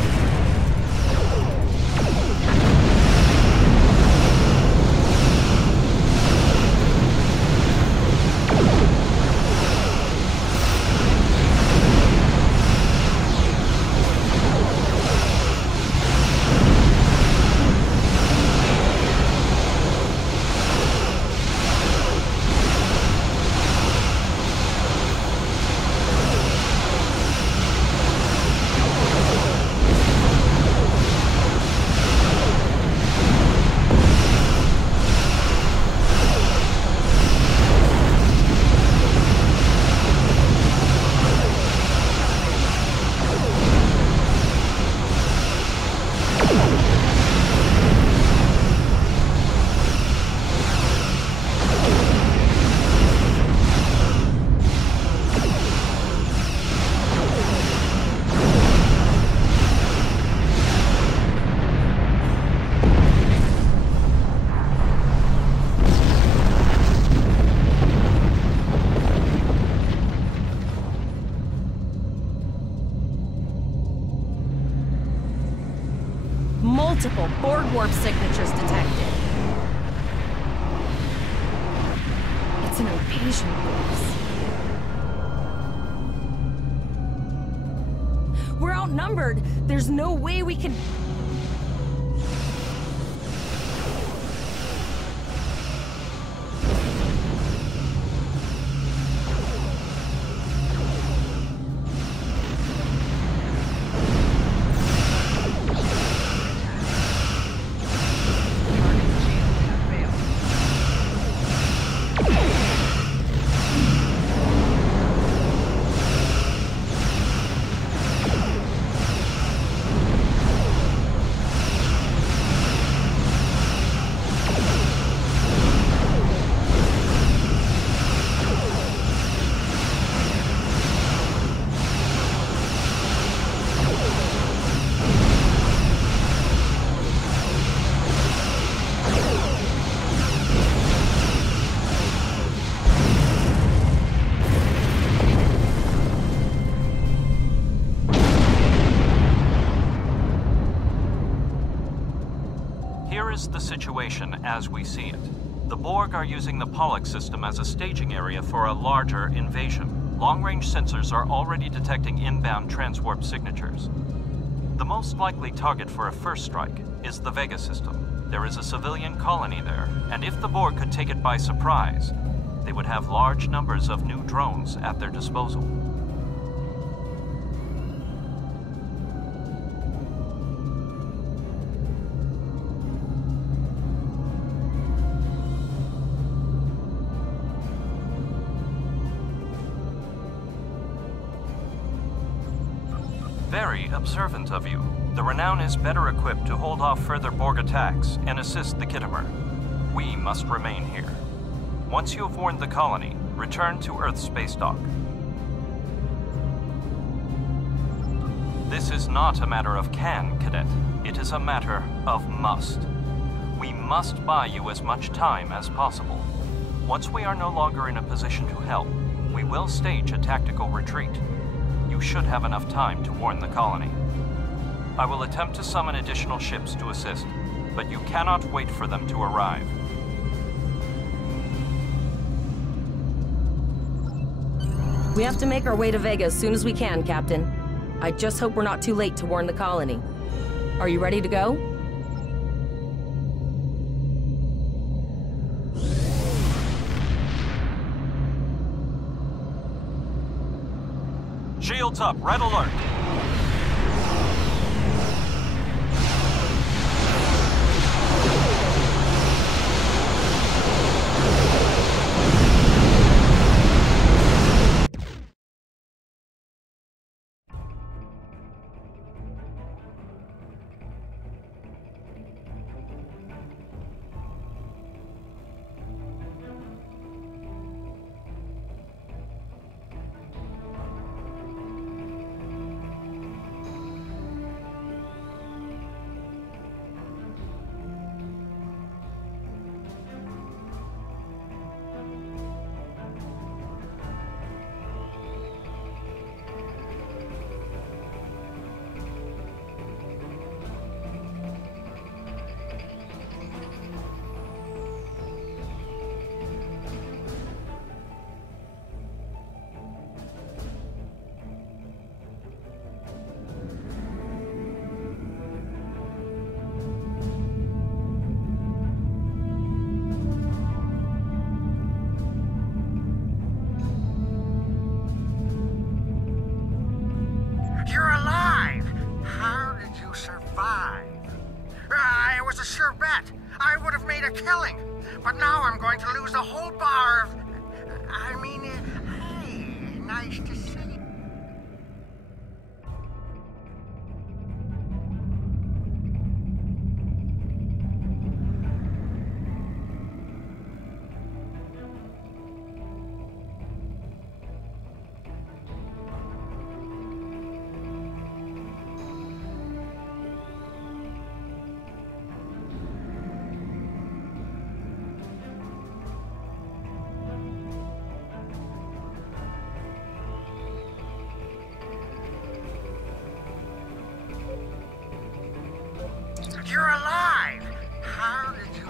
Multiple Borg warp signatures detected. It's an invasion force. We're outnumbered. There's no way we can... Here is the situation as we see it. The Borg are using the Pollux system as a staging area for a larger invasion. Long-range sensors are already detecting inbound transwarp signatures. The most likely target for a first strike is the Vega system. There is a civilian colony there, and if the Borg could take it by surprise, they would have large numbers of new drones at their disposal. Very observant of you. The Renown is better equipped to hold off further Borg attacks and assist the Khitomer. We must remain here. Once you have warned the colony, return to Earth's space dock. This is not a matter of can, Cadet. It is a matter of must. We must buy you as much time as possible. Once we are no longer in a position to help, we will stage a tactical retreat. You should have enough time to warn the colony. I will attempt to summon additional ships to assist, but you cannot wait for them to arrive. We have to make our way to Vega as soon as we can, Captain. I just hope we're not too late to warn the colony. Are you ready to go? Shields up, red alert. survive. It was a sure bet. I would have made a killing. But now I'm going to lose the whole bar of... hey, nice to see you. You're alive! How did you...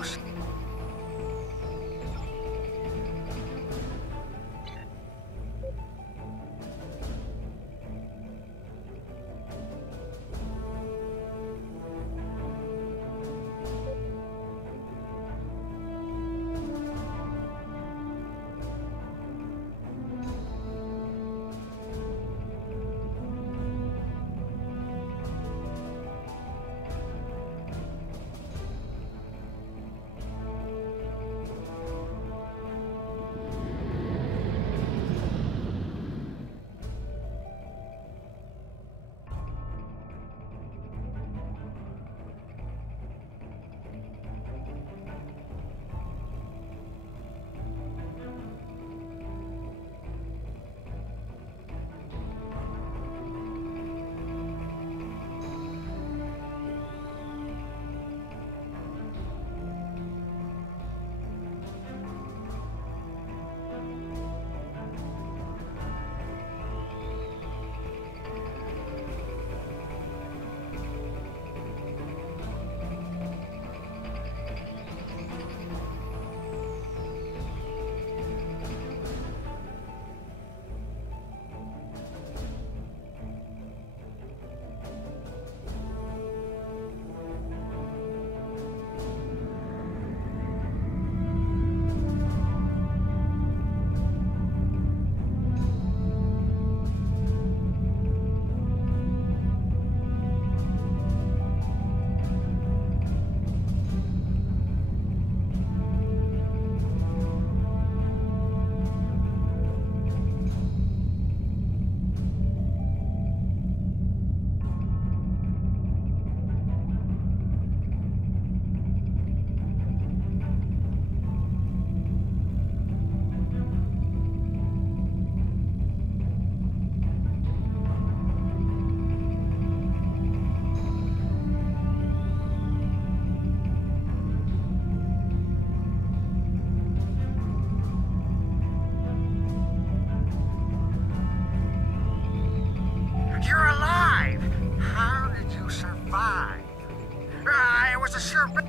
You're alive! How did you survive? It was a sure bet.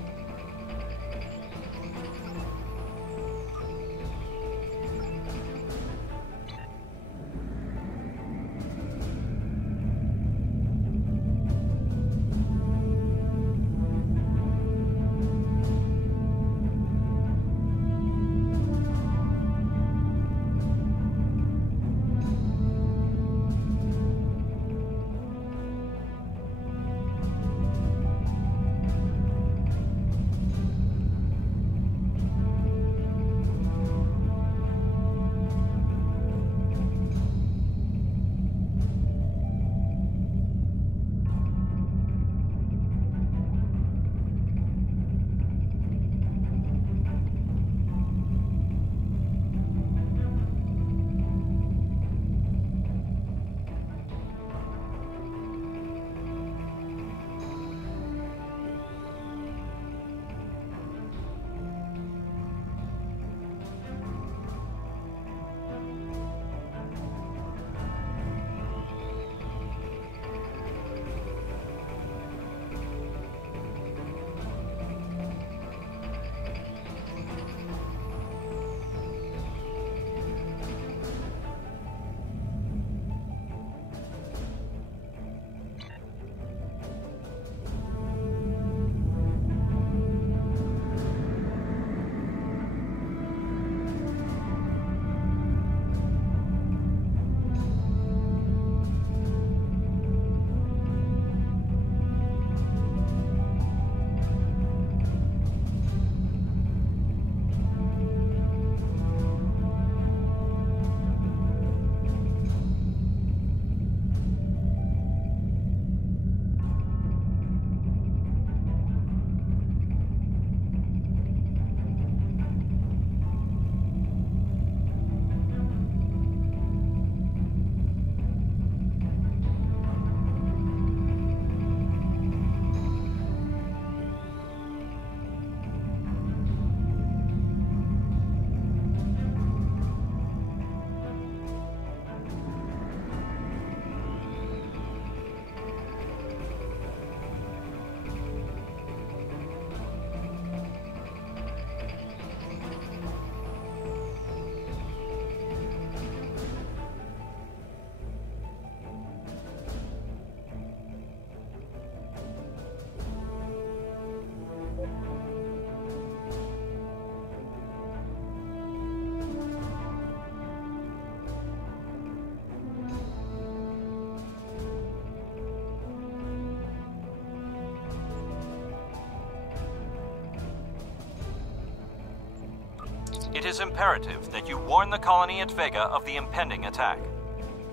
It is imperative that you warn the colony at Vega of the impending attack.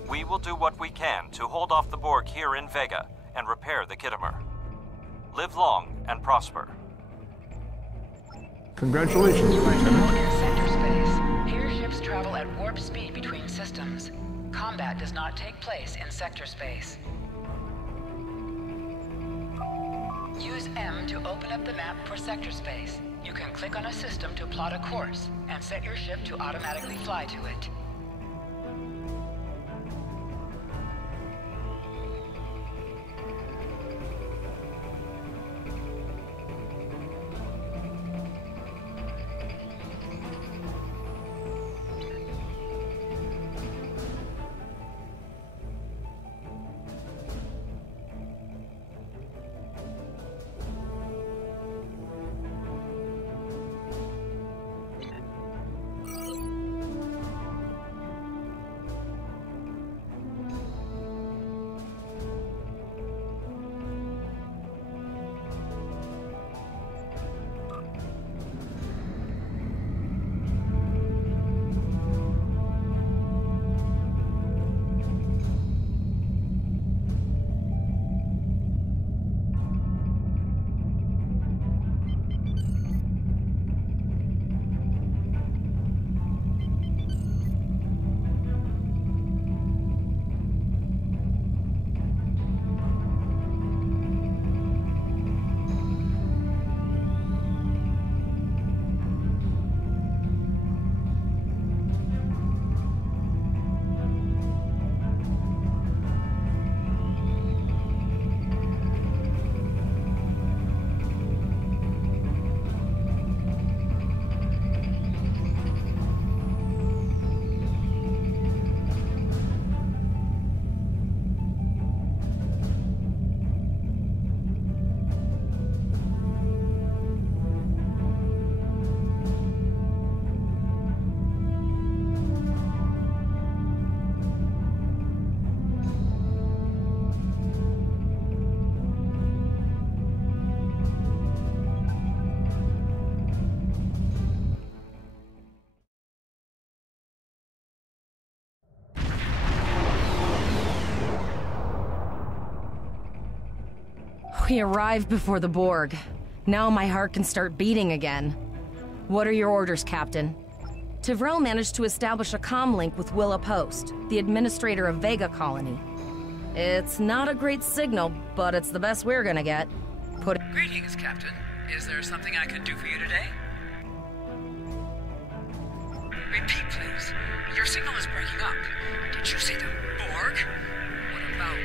We will do what we can to hold off the Borg here in Vega and repair the Khitomer. Live long and prosper. Congratulations, You are now Lieutenant. in sector space. Here ships travel at warp speed between systems. Combat does not take place in sector space. Use M to open up the map for sector space. You can click on a system to plot a course and set your ship to automatically fly to it. We arrived before the Borg. Now my heart can start beating again. What are your orders, Captain? Tivrel managed to establish a comm link with Willa Post, the administrator of Vega Colony. It's not a great signal, but it's the best we're gonna get. Greetings, Captain. Is there something I can do for you today? Repeat, please. Your signal is breaking up. Did you say the Borg? What about...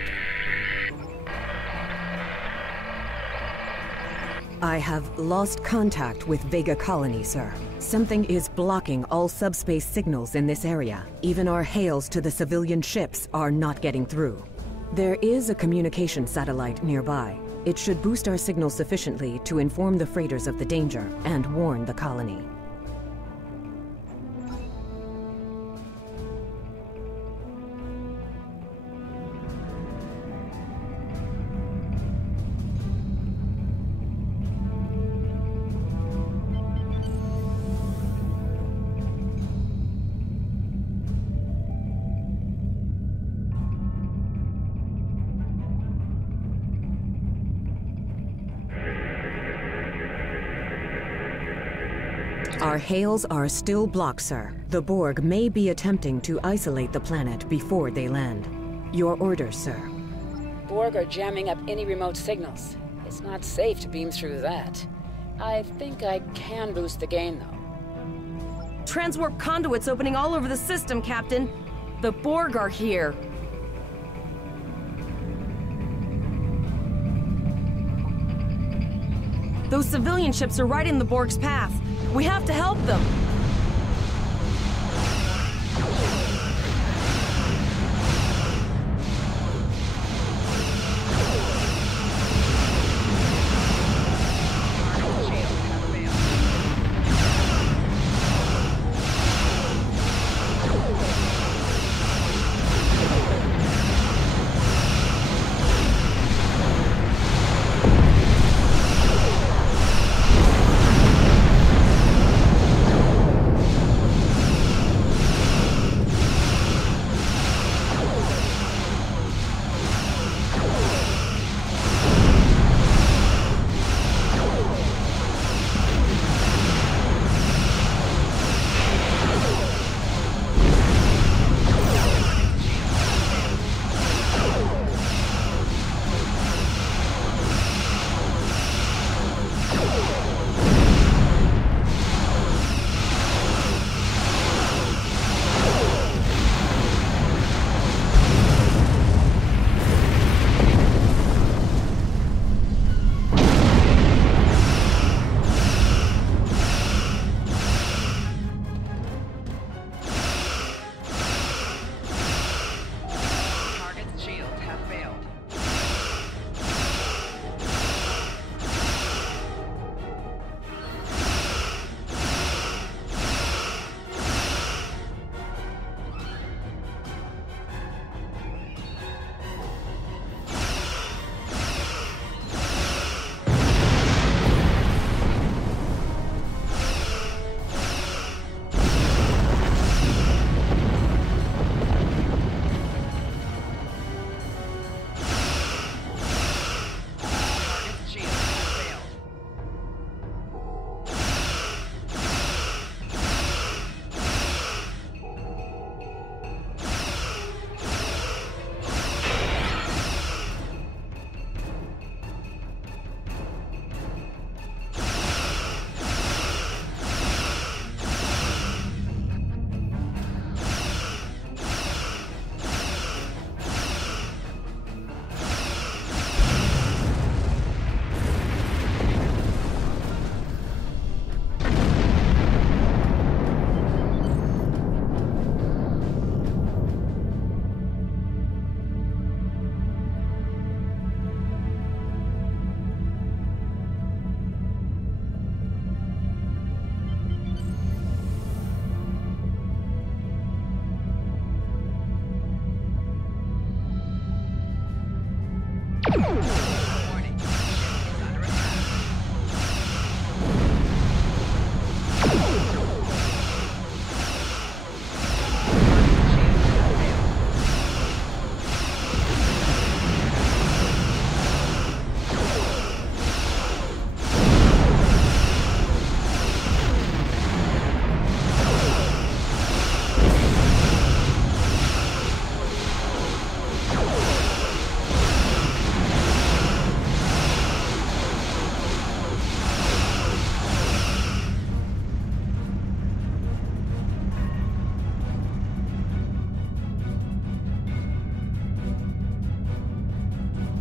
I have lost contact with Vega Colony, sir. Something is blocking all subspace signals in this area. Even our hails to the civilian ships are not getting through. There is a communication satellite nearby. It should boost our signal sufficiently to inform the freighters of the danger and warn the colony. Our hails are still blocked, sir. The Borg may be attempting to isolate the planet before they land. Your orders, sir. Borg are jamming up any remote signals. It's not safe to beam through that. I think I can boost the gain, though. Transwarp conduits opening all over the system, Captain. The Borg are here. Those civilian ships are right in the Borg's path. We have to help them.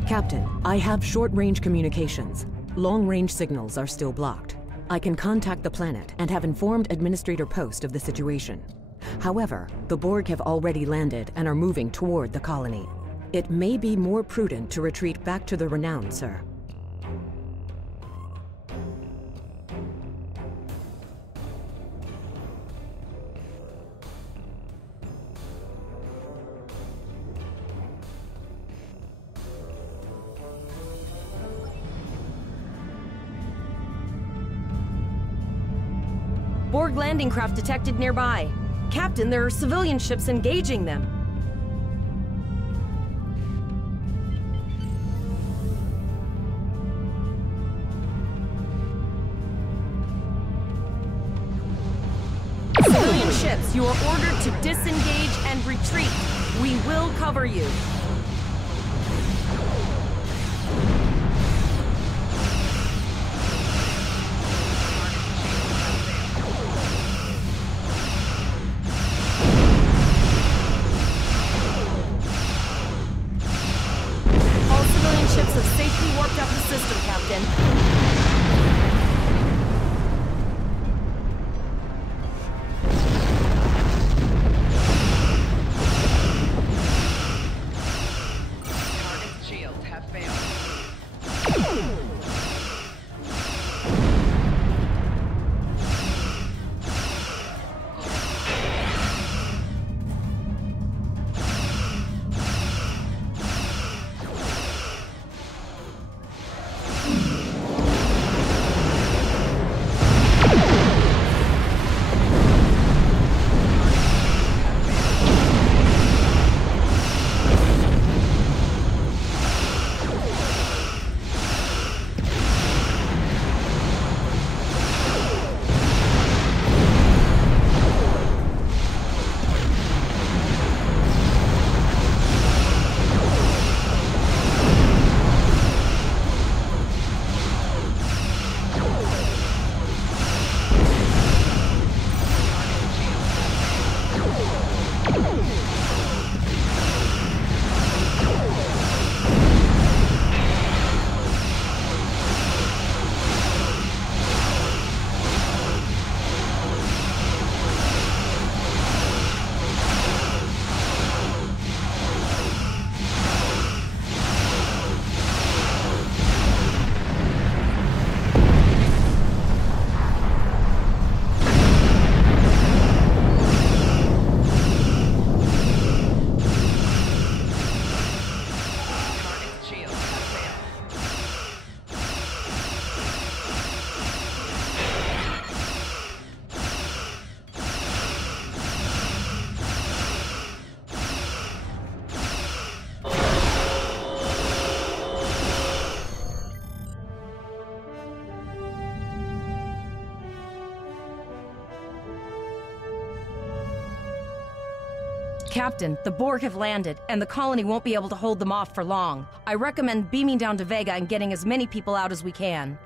Captain, I have short-range communications. Long-range signals are still blocked. I can contact the planet and have informed Administrator Post of the situation. However, the Borg have already landed and are moving toward the colony. It may be more prudent to retreat back to the Renown, sir. Borg landing craft detected nearby. Captain, there are civilian ships engaging them. Civilian ships, you are ordered to disengage and retreat. We will cover you. Captain, the Borg have landed, and the colony won't be able to hold them off for long. I recommend beaming down to Vega and getting as many people out as we can.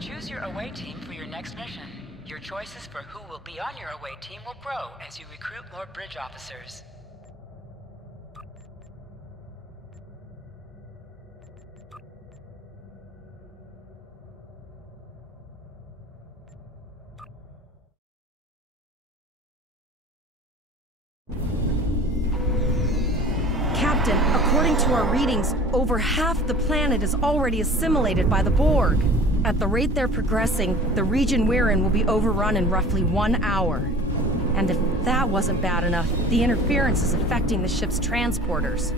Choose your away team for your next mission. Your choices for who will be on your away team will grow as you recruit more bridge officers. Captain, according to our readings, over half the planet is already assimilated by the Borg. At the rate they're progressing, the region we're in will be overrun in roughly 1 hour. And if that wasn't bad enough, the interference is affecting the ship's transporters.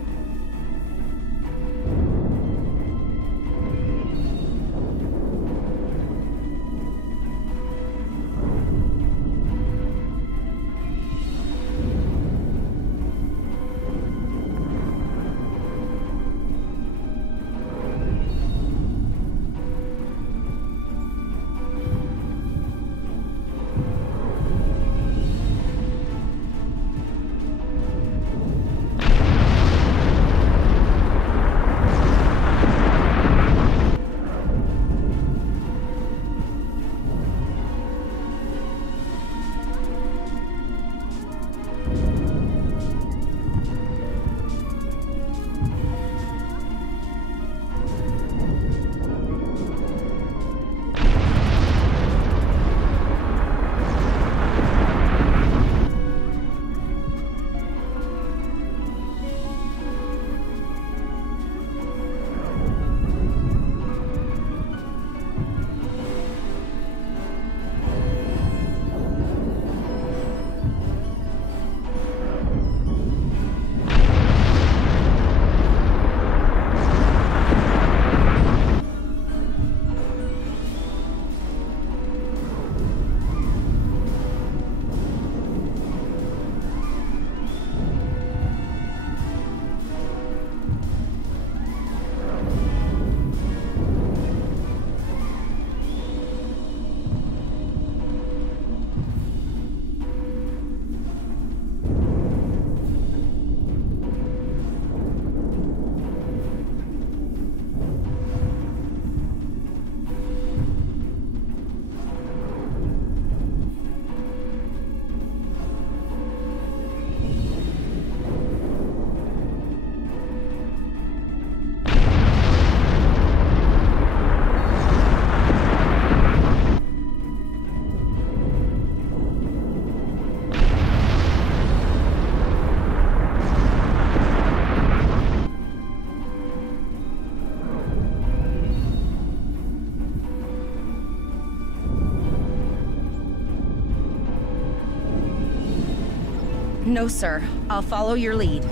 No, sir. I'll follow your lead.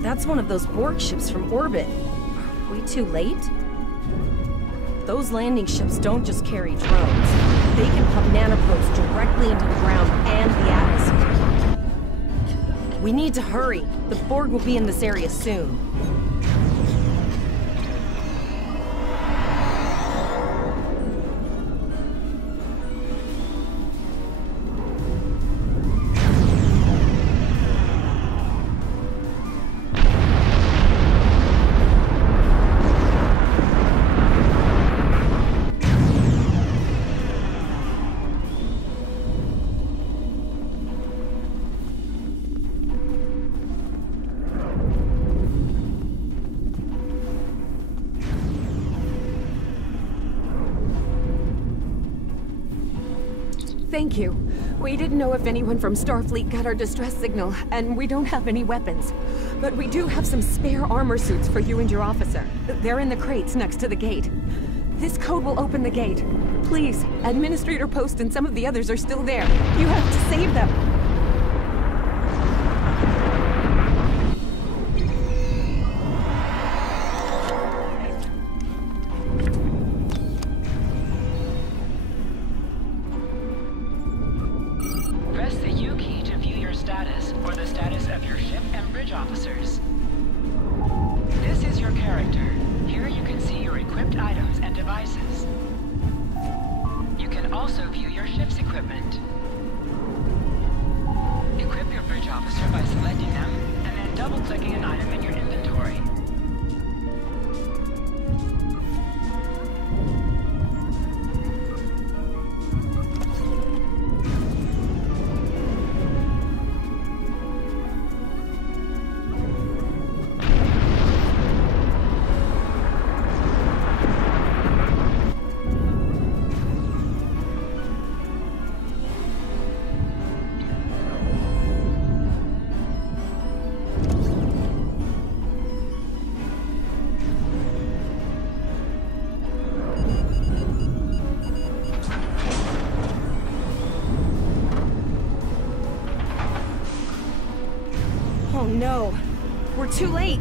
That's one of those Borg ships from orbit. Are we too late? Those landing ships don't just carry drones. They can pump nanoprobes directly into the ground and the atmosphere. We need to hurry. The Borg will be in this area soon. Thank you. We didn't know if anyone from Starfleet got our distress signal, and we don't have any weapons. But we do have some spare armor suits for you and your officer. They're in the crates next to the gate. This code will open the gate. Please, Administrator Post and some of the others are still there. You have to save them. Press the U key to view your status, or the status of your ship and bridge officers. This is your character. Here you can see your equipped items and devices. You can also view your ship's equipment. Equip your bridge officer by selecting them, and then double-clicking an item in your inventory. Oh no, we're too late.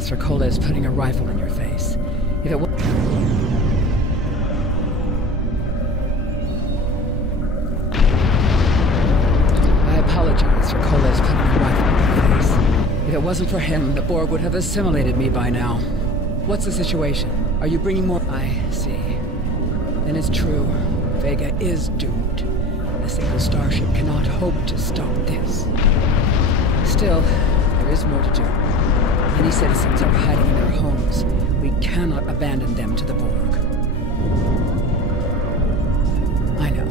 apologize for Coles putting a rifle in your face. If it was... I apologize for Coles putting a rifle in your face. If it wasn't for him, the Borg would have assimilated me by now. What's the situation? Are you bringing more? I see. Then it's true. Vega is doomed. A single starship cannot hope to stop this. Still, there is more to do. Many citizens are hiding in their homes. We cannot abandon them to the Borg. I know.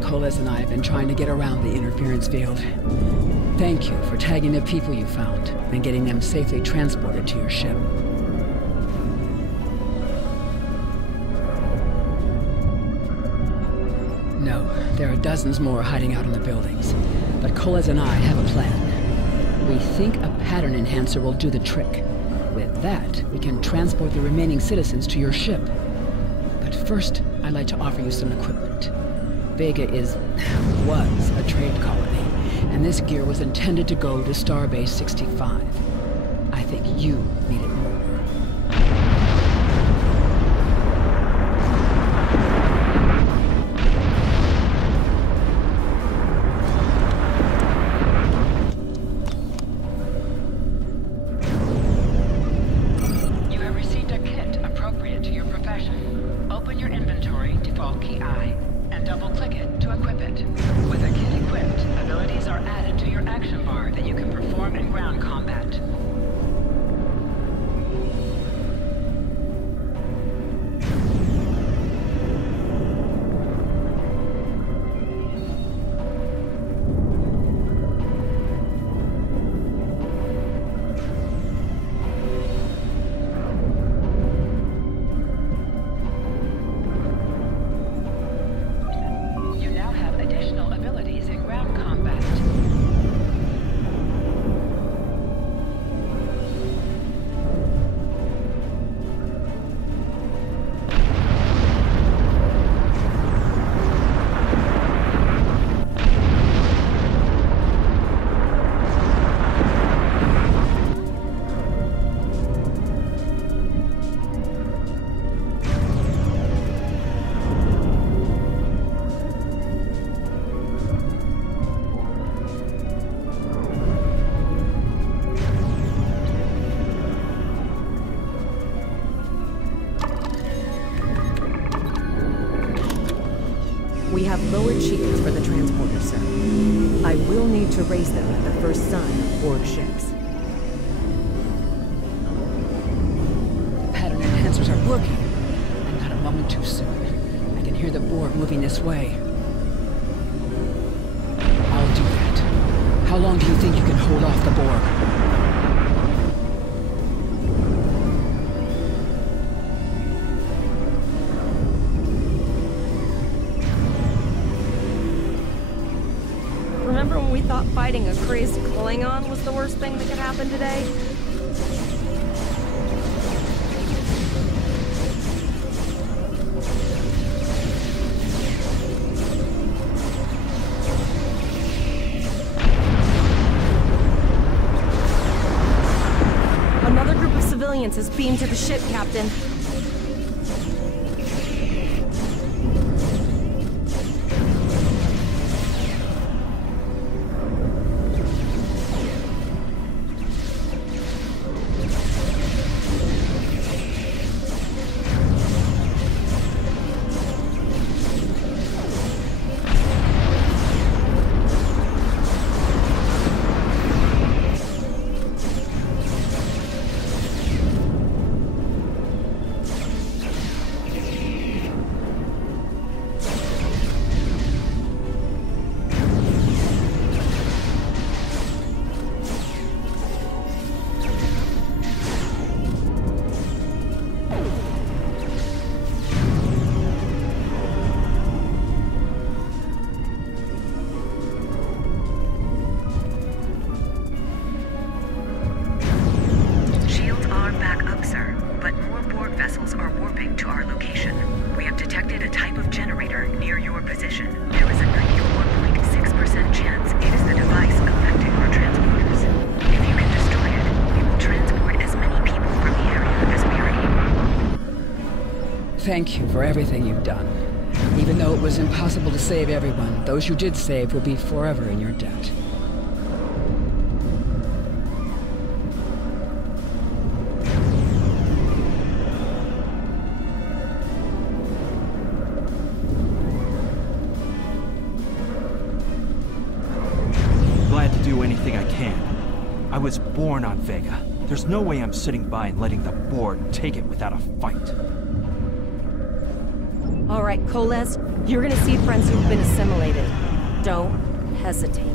Coles and I have been trying to get around the interference field. Thank you for tagging the people you found and getting them safely transported to your ship. No, there are dozens more hiding out in the buildings. But Coles and I have a plan. We think a pattern enhancer will do the trick. With that, we can transport the remaining citizens to your ship. But first, I'd like to offer you some equipment. Vega was a trade colony, and this gear was intended to go to Starbase 65. I think you need it more. We have lowered shields for the transporters, sir. I will need to raise them at the first sign of Borg ships. The pattern enhancers are working, and not a moment too soon. I can hear the Borg moving this way. I'll do that. How long do you think you can hold off the Borg? Remember when we thought fighting a crazed Klingon was the worst thing that could happen today? Another group of civilians has beamed to the ship, Captain. Thank you for everything you've done. Even though it was impossible to save everyone, those you did save will be forever in your debt. Glad to do anything I can. I was born on Vega. There's no way I'm sitting by and letting the board take it without a fight. All right, Coles, you're gonna see friends who've been assimilated. Don't hesitate.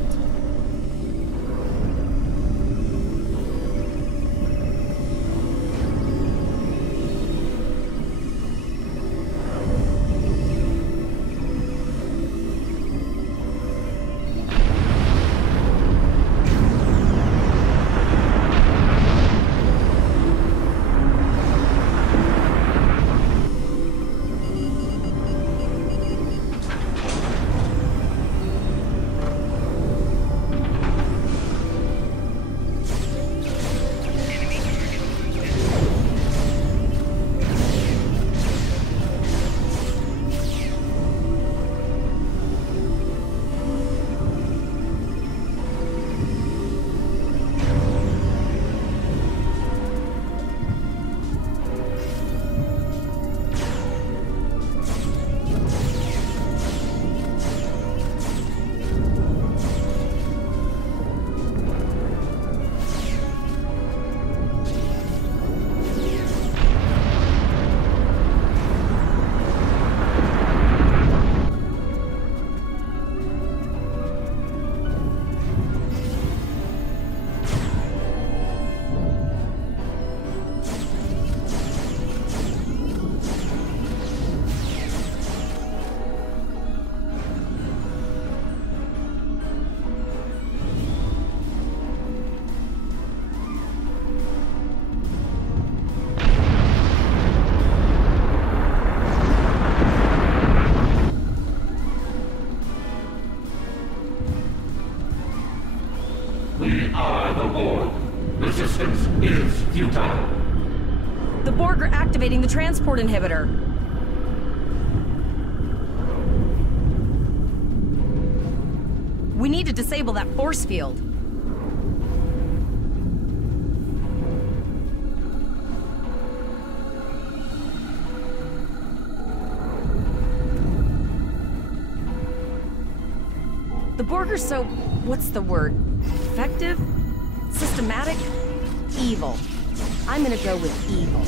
We are the Borg. Resistance is futile. The Borg are activating the transport inhibitor. We need to disable that force field. The Borg are so... what's the word? Effective? Systematic? Evil. I'm gonna go with evil.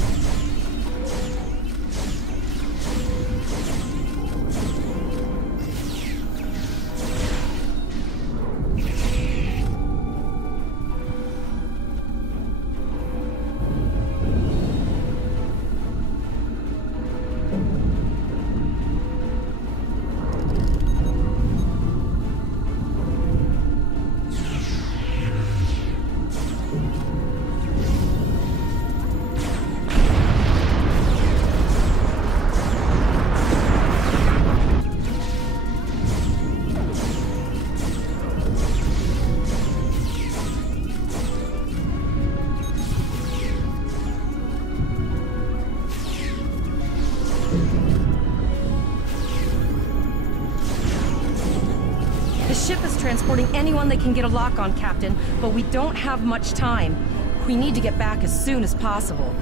The ship is transporting anyone they can get a lock on, Captain, but we don't have much time. We need to get back as soon as possible.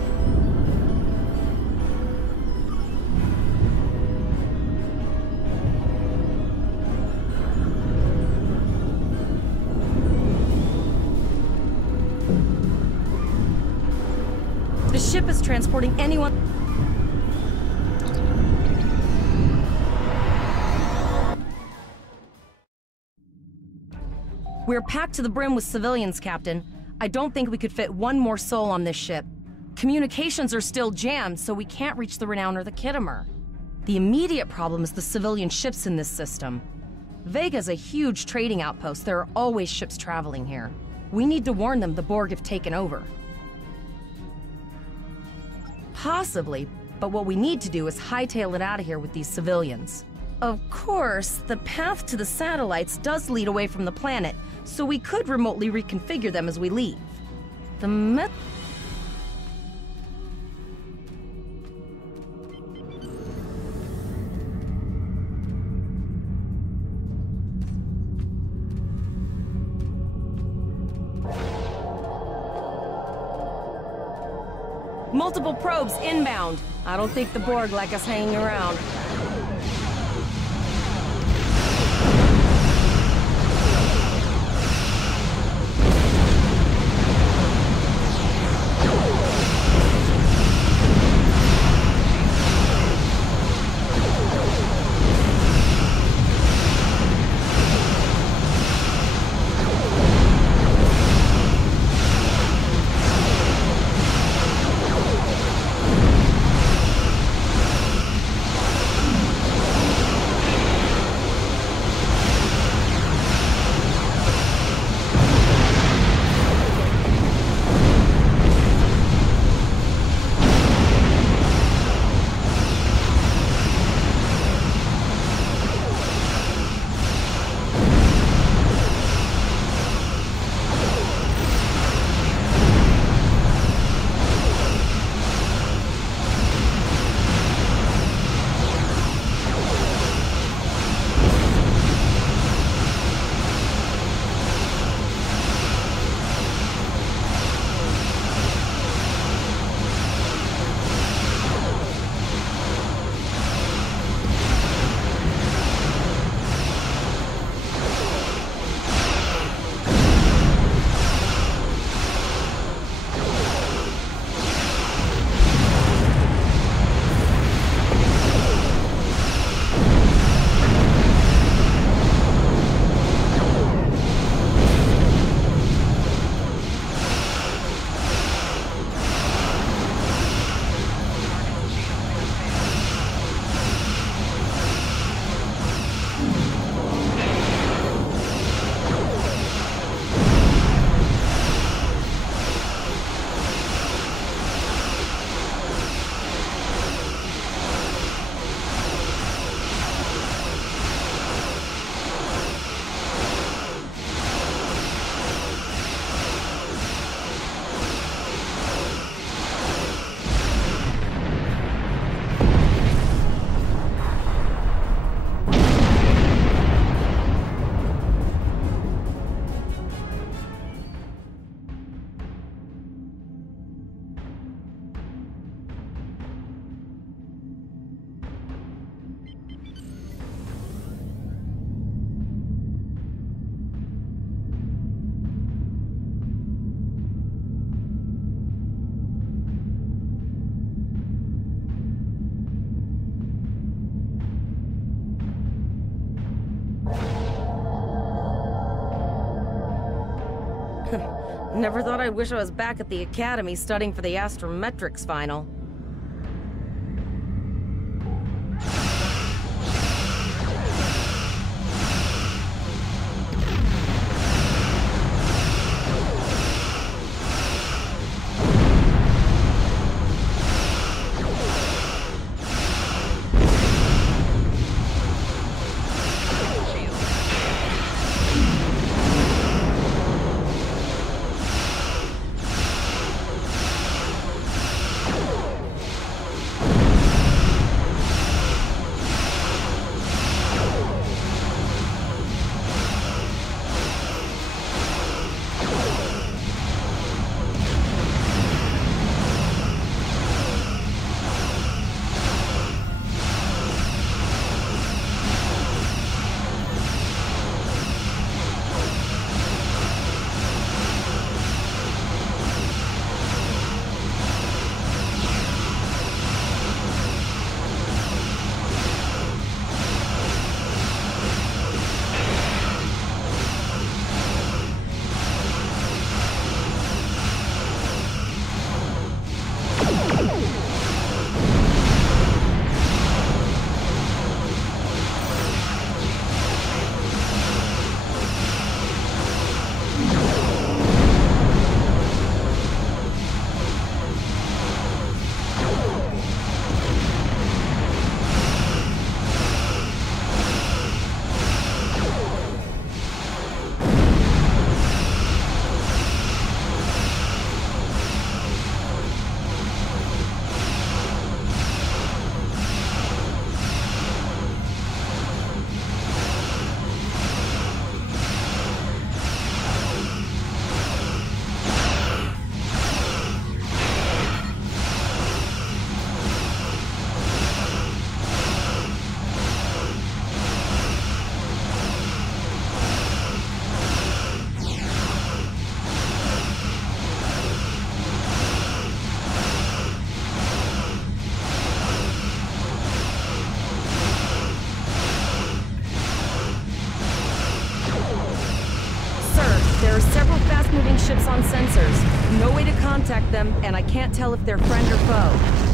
The ship is transporting anyone... We're packed to the brim with civilians, Captain. I don't think we could fit one more soul on this ship. Communications are still jammed, so we can't reach the Renown or the Kittimer. The immediate problem is the civilian ships in this system. Vega's a huge trading outpost. There are always ships traveling here. We need to warn them the Borg have taken over. Possibly, but what we need to do is hightail it out of here with these civilians. Of course, the path to the satellites does lead away from the planet, so we could remotely reconfigure them as we leave. Multiple probes inbound. I don't think the Borg like us hanging around. Never thought I'd wish I was back at the Academy studying for the astrometrics final. ship's on sensors. No way to contact them, and I can't tell if they're friend or foe.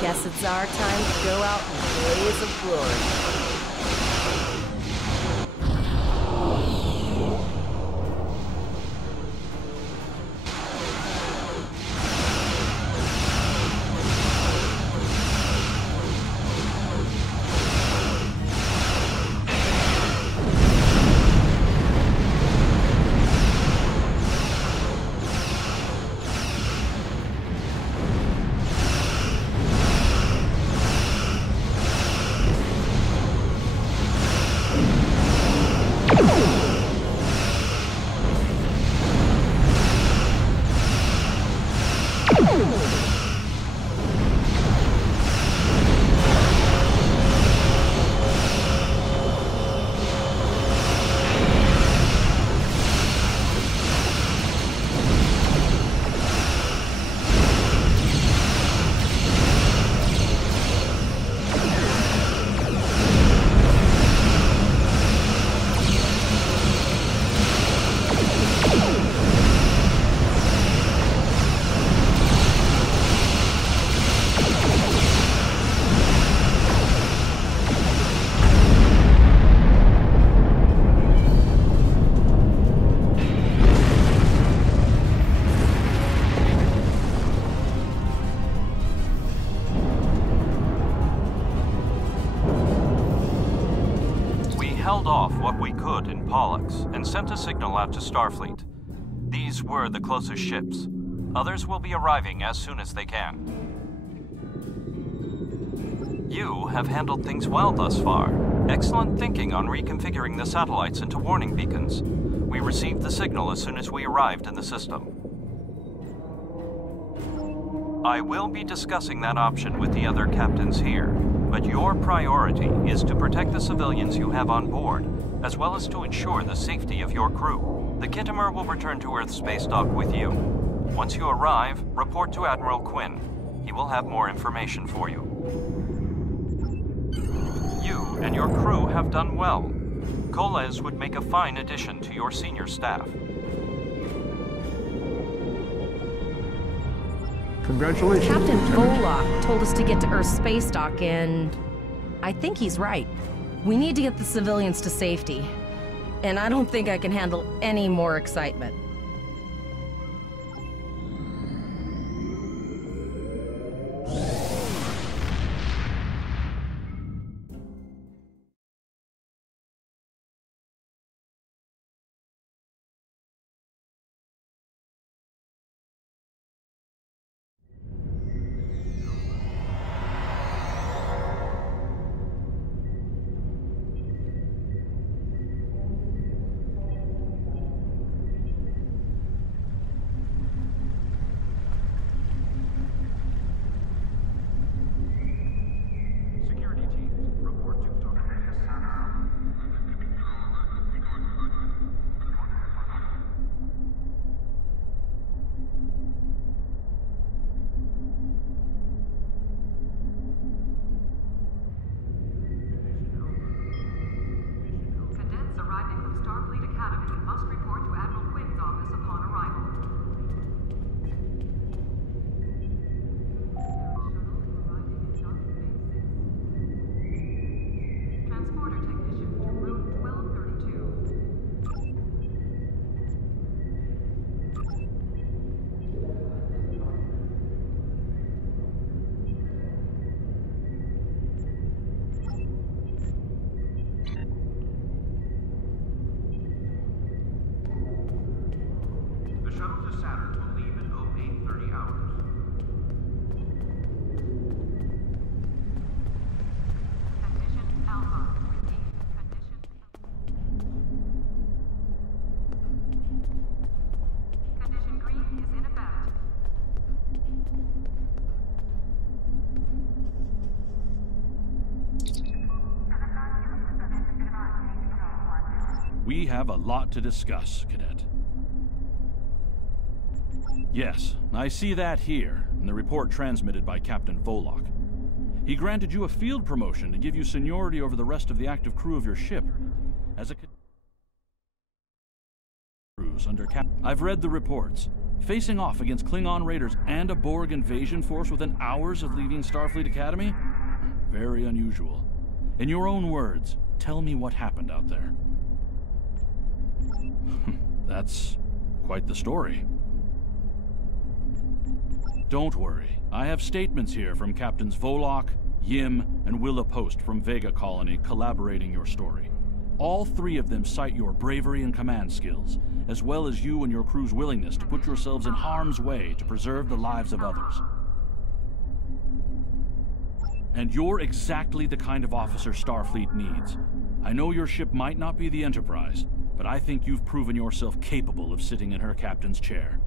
Guess it's our time to go out in a blaze of glory. held off what we could in Pollux and sent a signal out to Starfleet. These were the closest ships. Others will be arriving as soon as they can. You have handled things well thus far. Excellent thinking on reconfiguring the satellites into warning beacons. We received the signal as soon as we arrived in the system. I will be discussing that option with the other captains here, but your priority is to protect the civilians you have on board, as well as to ensure the safety of your crew. The Kittimer will return to Earth space dock with you. Once you arrive, report to Admiral Quinn. He will have more information for you. You and your crew have done well. Koles would make a fine addition to your senior staff. Congratulations, Captain Lieutenant. Volok told us to get to Earth's space dock, and I think he's right. We need to get the civilians to safety. And I don't think I can handle any more excitement. We have a lot to discuss, Cadet. Yes, I see that here, in the report transmitted by Captain Volok. He granted you a field promotion to give you seniority over the rest of the active crew of your ship. As a cruise under I've read the reports. Facing off against Klingon raiders and a Borg invasion force within hours of leaving Starfleet Academy? Very unusual. In your own words, tell me what happened out there. That's quite the story. Don't worry. I have statements here from Captains Volok, Yim, and Willa Post from Vega Colony collaborating your story. All three of them cite your bravery and command skills, as well as you and your crew's willingness to put yourselves in harm's way to preserve the lives of others. And you're exactly the kind of officer Starfleet needs. I know your ship might not be the Enterprise, but I think you've proven yourself capable of sitting in her captain's chair.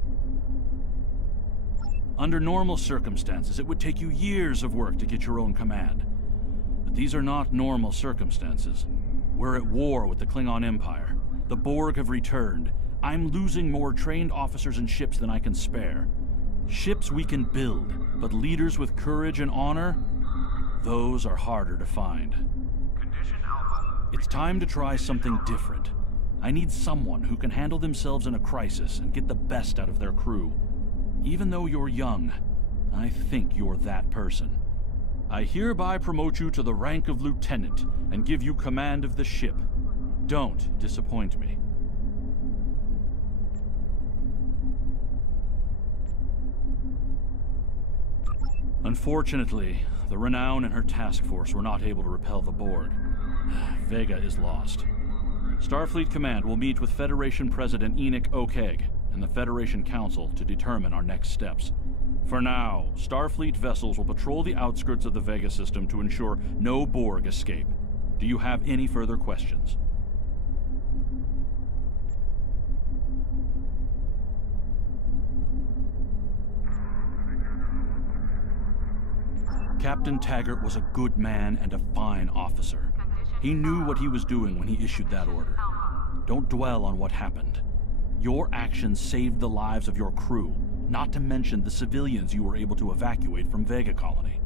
Under normal circumstances, it would take you years of work to get your own command. But these are not normal circumstances. We're at war with the Klingon Empire. The Borg have returned. I'm losing more trained officers and ships than I can spare. Ships we can build, but leaders with courage and honor? Those are harder to find. It's time to try something different. I need someone who can handle themselves in a crisis and get the best out of their crew. Even though you're young, I think you're that person. I hereby promote you to the rank of lieutenant and give you command of the ship. Don't disappoint me. Unfortunately, the Renown and her task force were not able to repel the Borg. Vega is lost. Starfleet Command will meet with Federation President Enoch Okeg and the Federation Council to determine our next steps. For now, Starfleet vessels will patrol the outskirts of the Vega system to ensure no Borg escape. Do you have any further questions? Captain Taggart was a good man and a fine officer. He knew what he was doing when he issued that order. Don't dwell on what happened. Your actions saved the lives of your crew, not to mention the civilians you were able to evacuate from Vega Colony.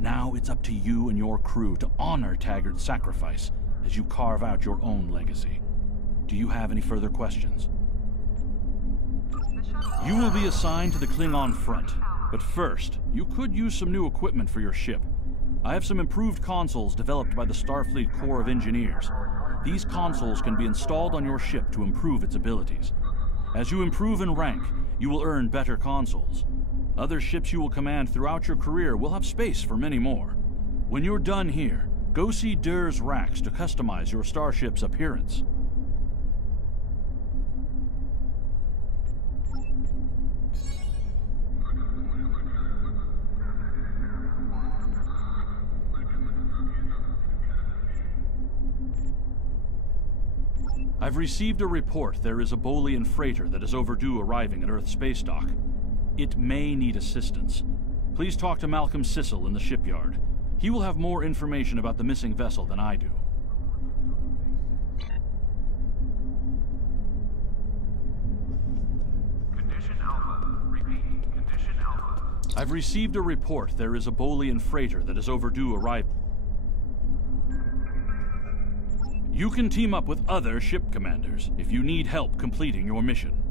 Now it's up to you and your crew to honor Taggart's sacrifice as you carve out your own legacy. Do you have any further questions? You will be assigned to the Klingon front, but first, you could use some new equipment for your ship. I have some improved consoles developed by the Starfleet Corps of Engineers. These consoles can be installed on your ship to improve its abilities. As you improve in rank, you will earn better consoles. Other ships you will command throughout your career will have space for many more. When you're done here, go see Durr's racks to customize your starship's appearance. I've received a report there is a Bolian freighter that is overdue arriving at Earth space dock. It may need assistance. Please talk to Malcolm Sissel in the shipyard. He will have more information about the missing vessel than I do. Condition Alpha. Repeat. Condition Alpha. I've received a report there is a Bolian freighter that is overdue arriving. You can team up with other ship commanders if you need help completing your mission.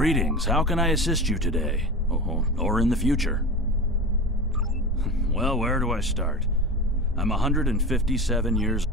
Greetings, how can I assist you today? Or in the future? Well, where do I start? I'm 157 years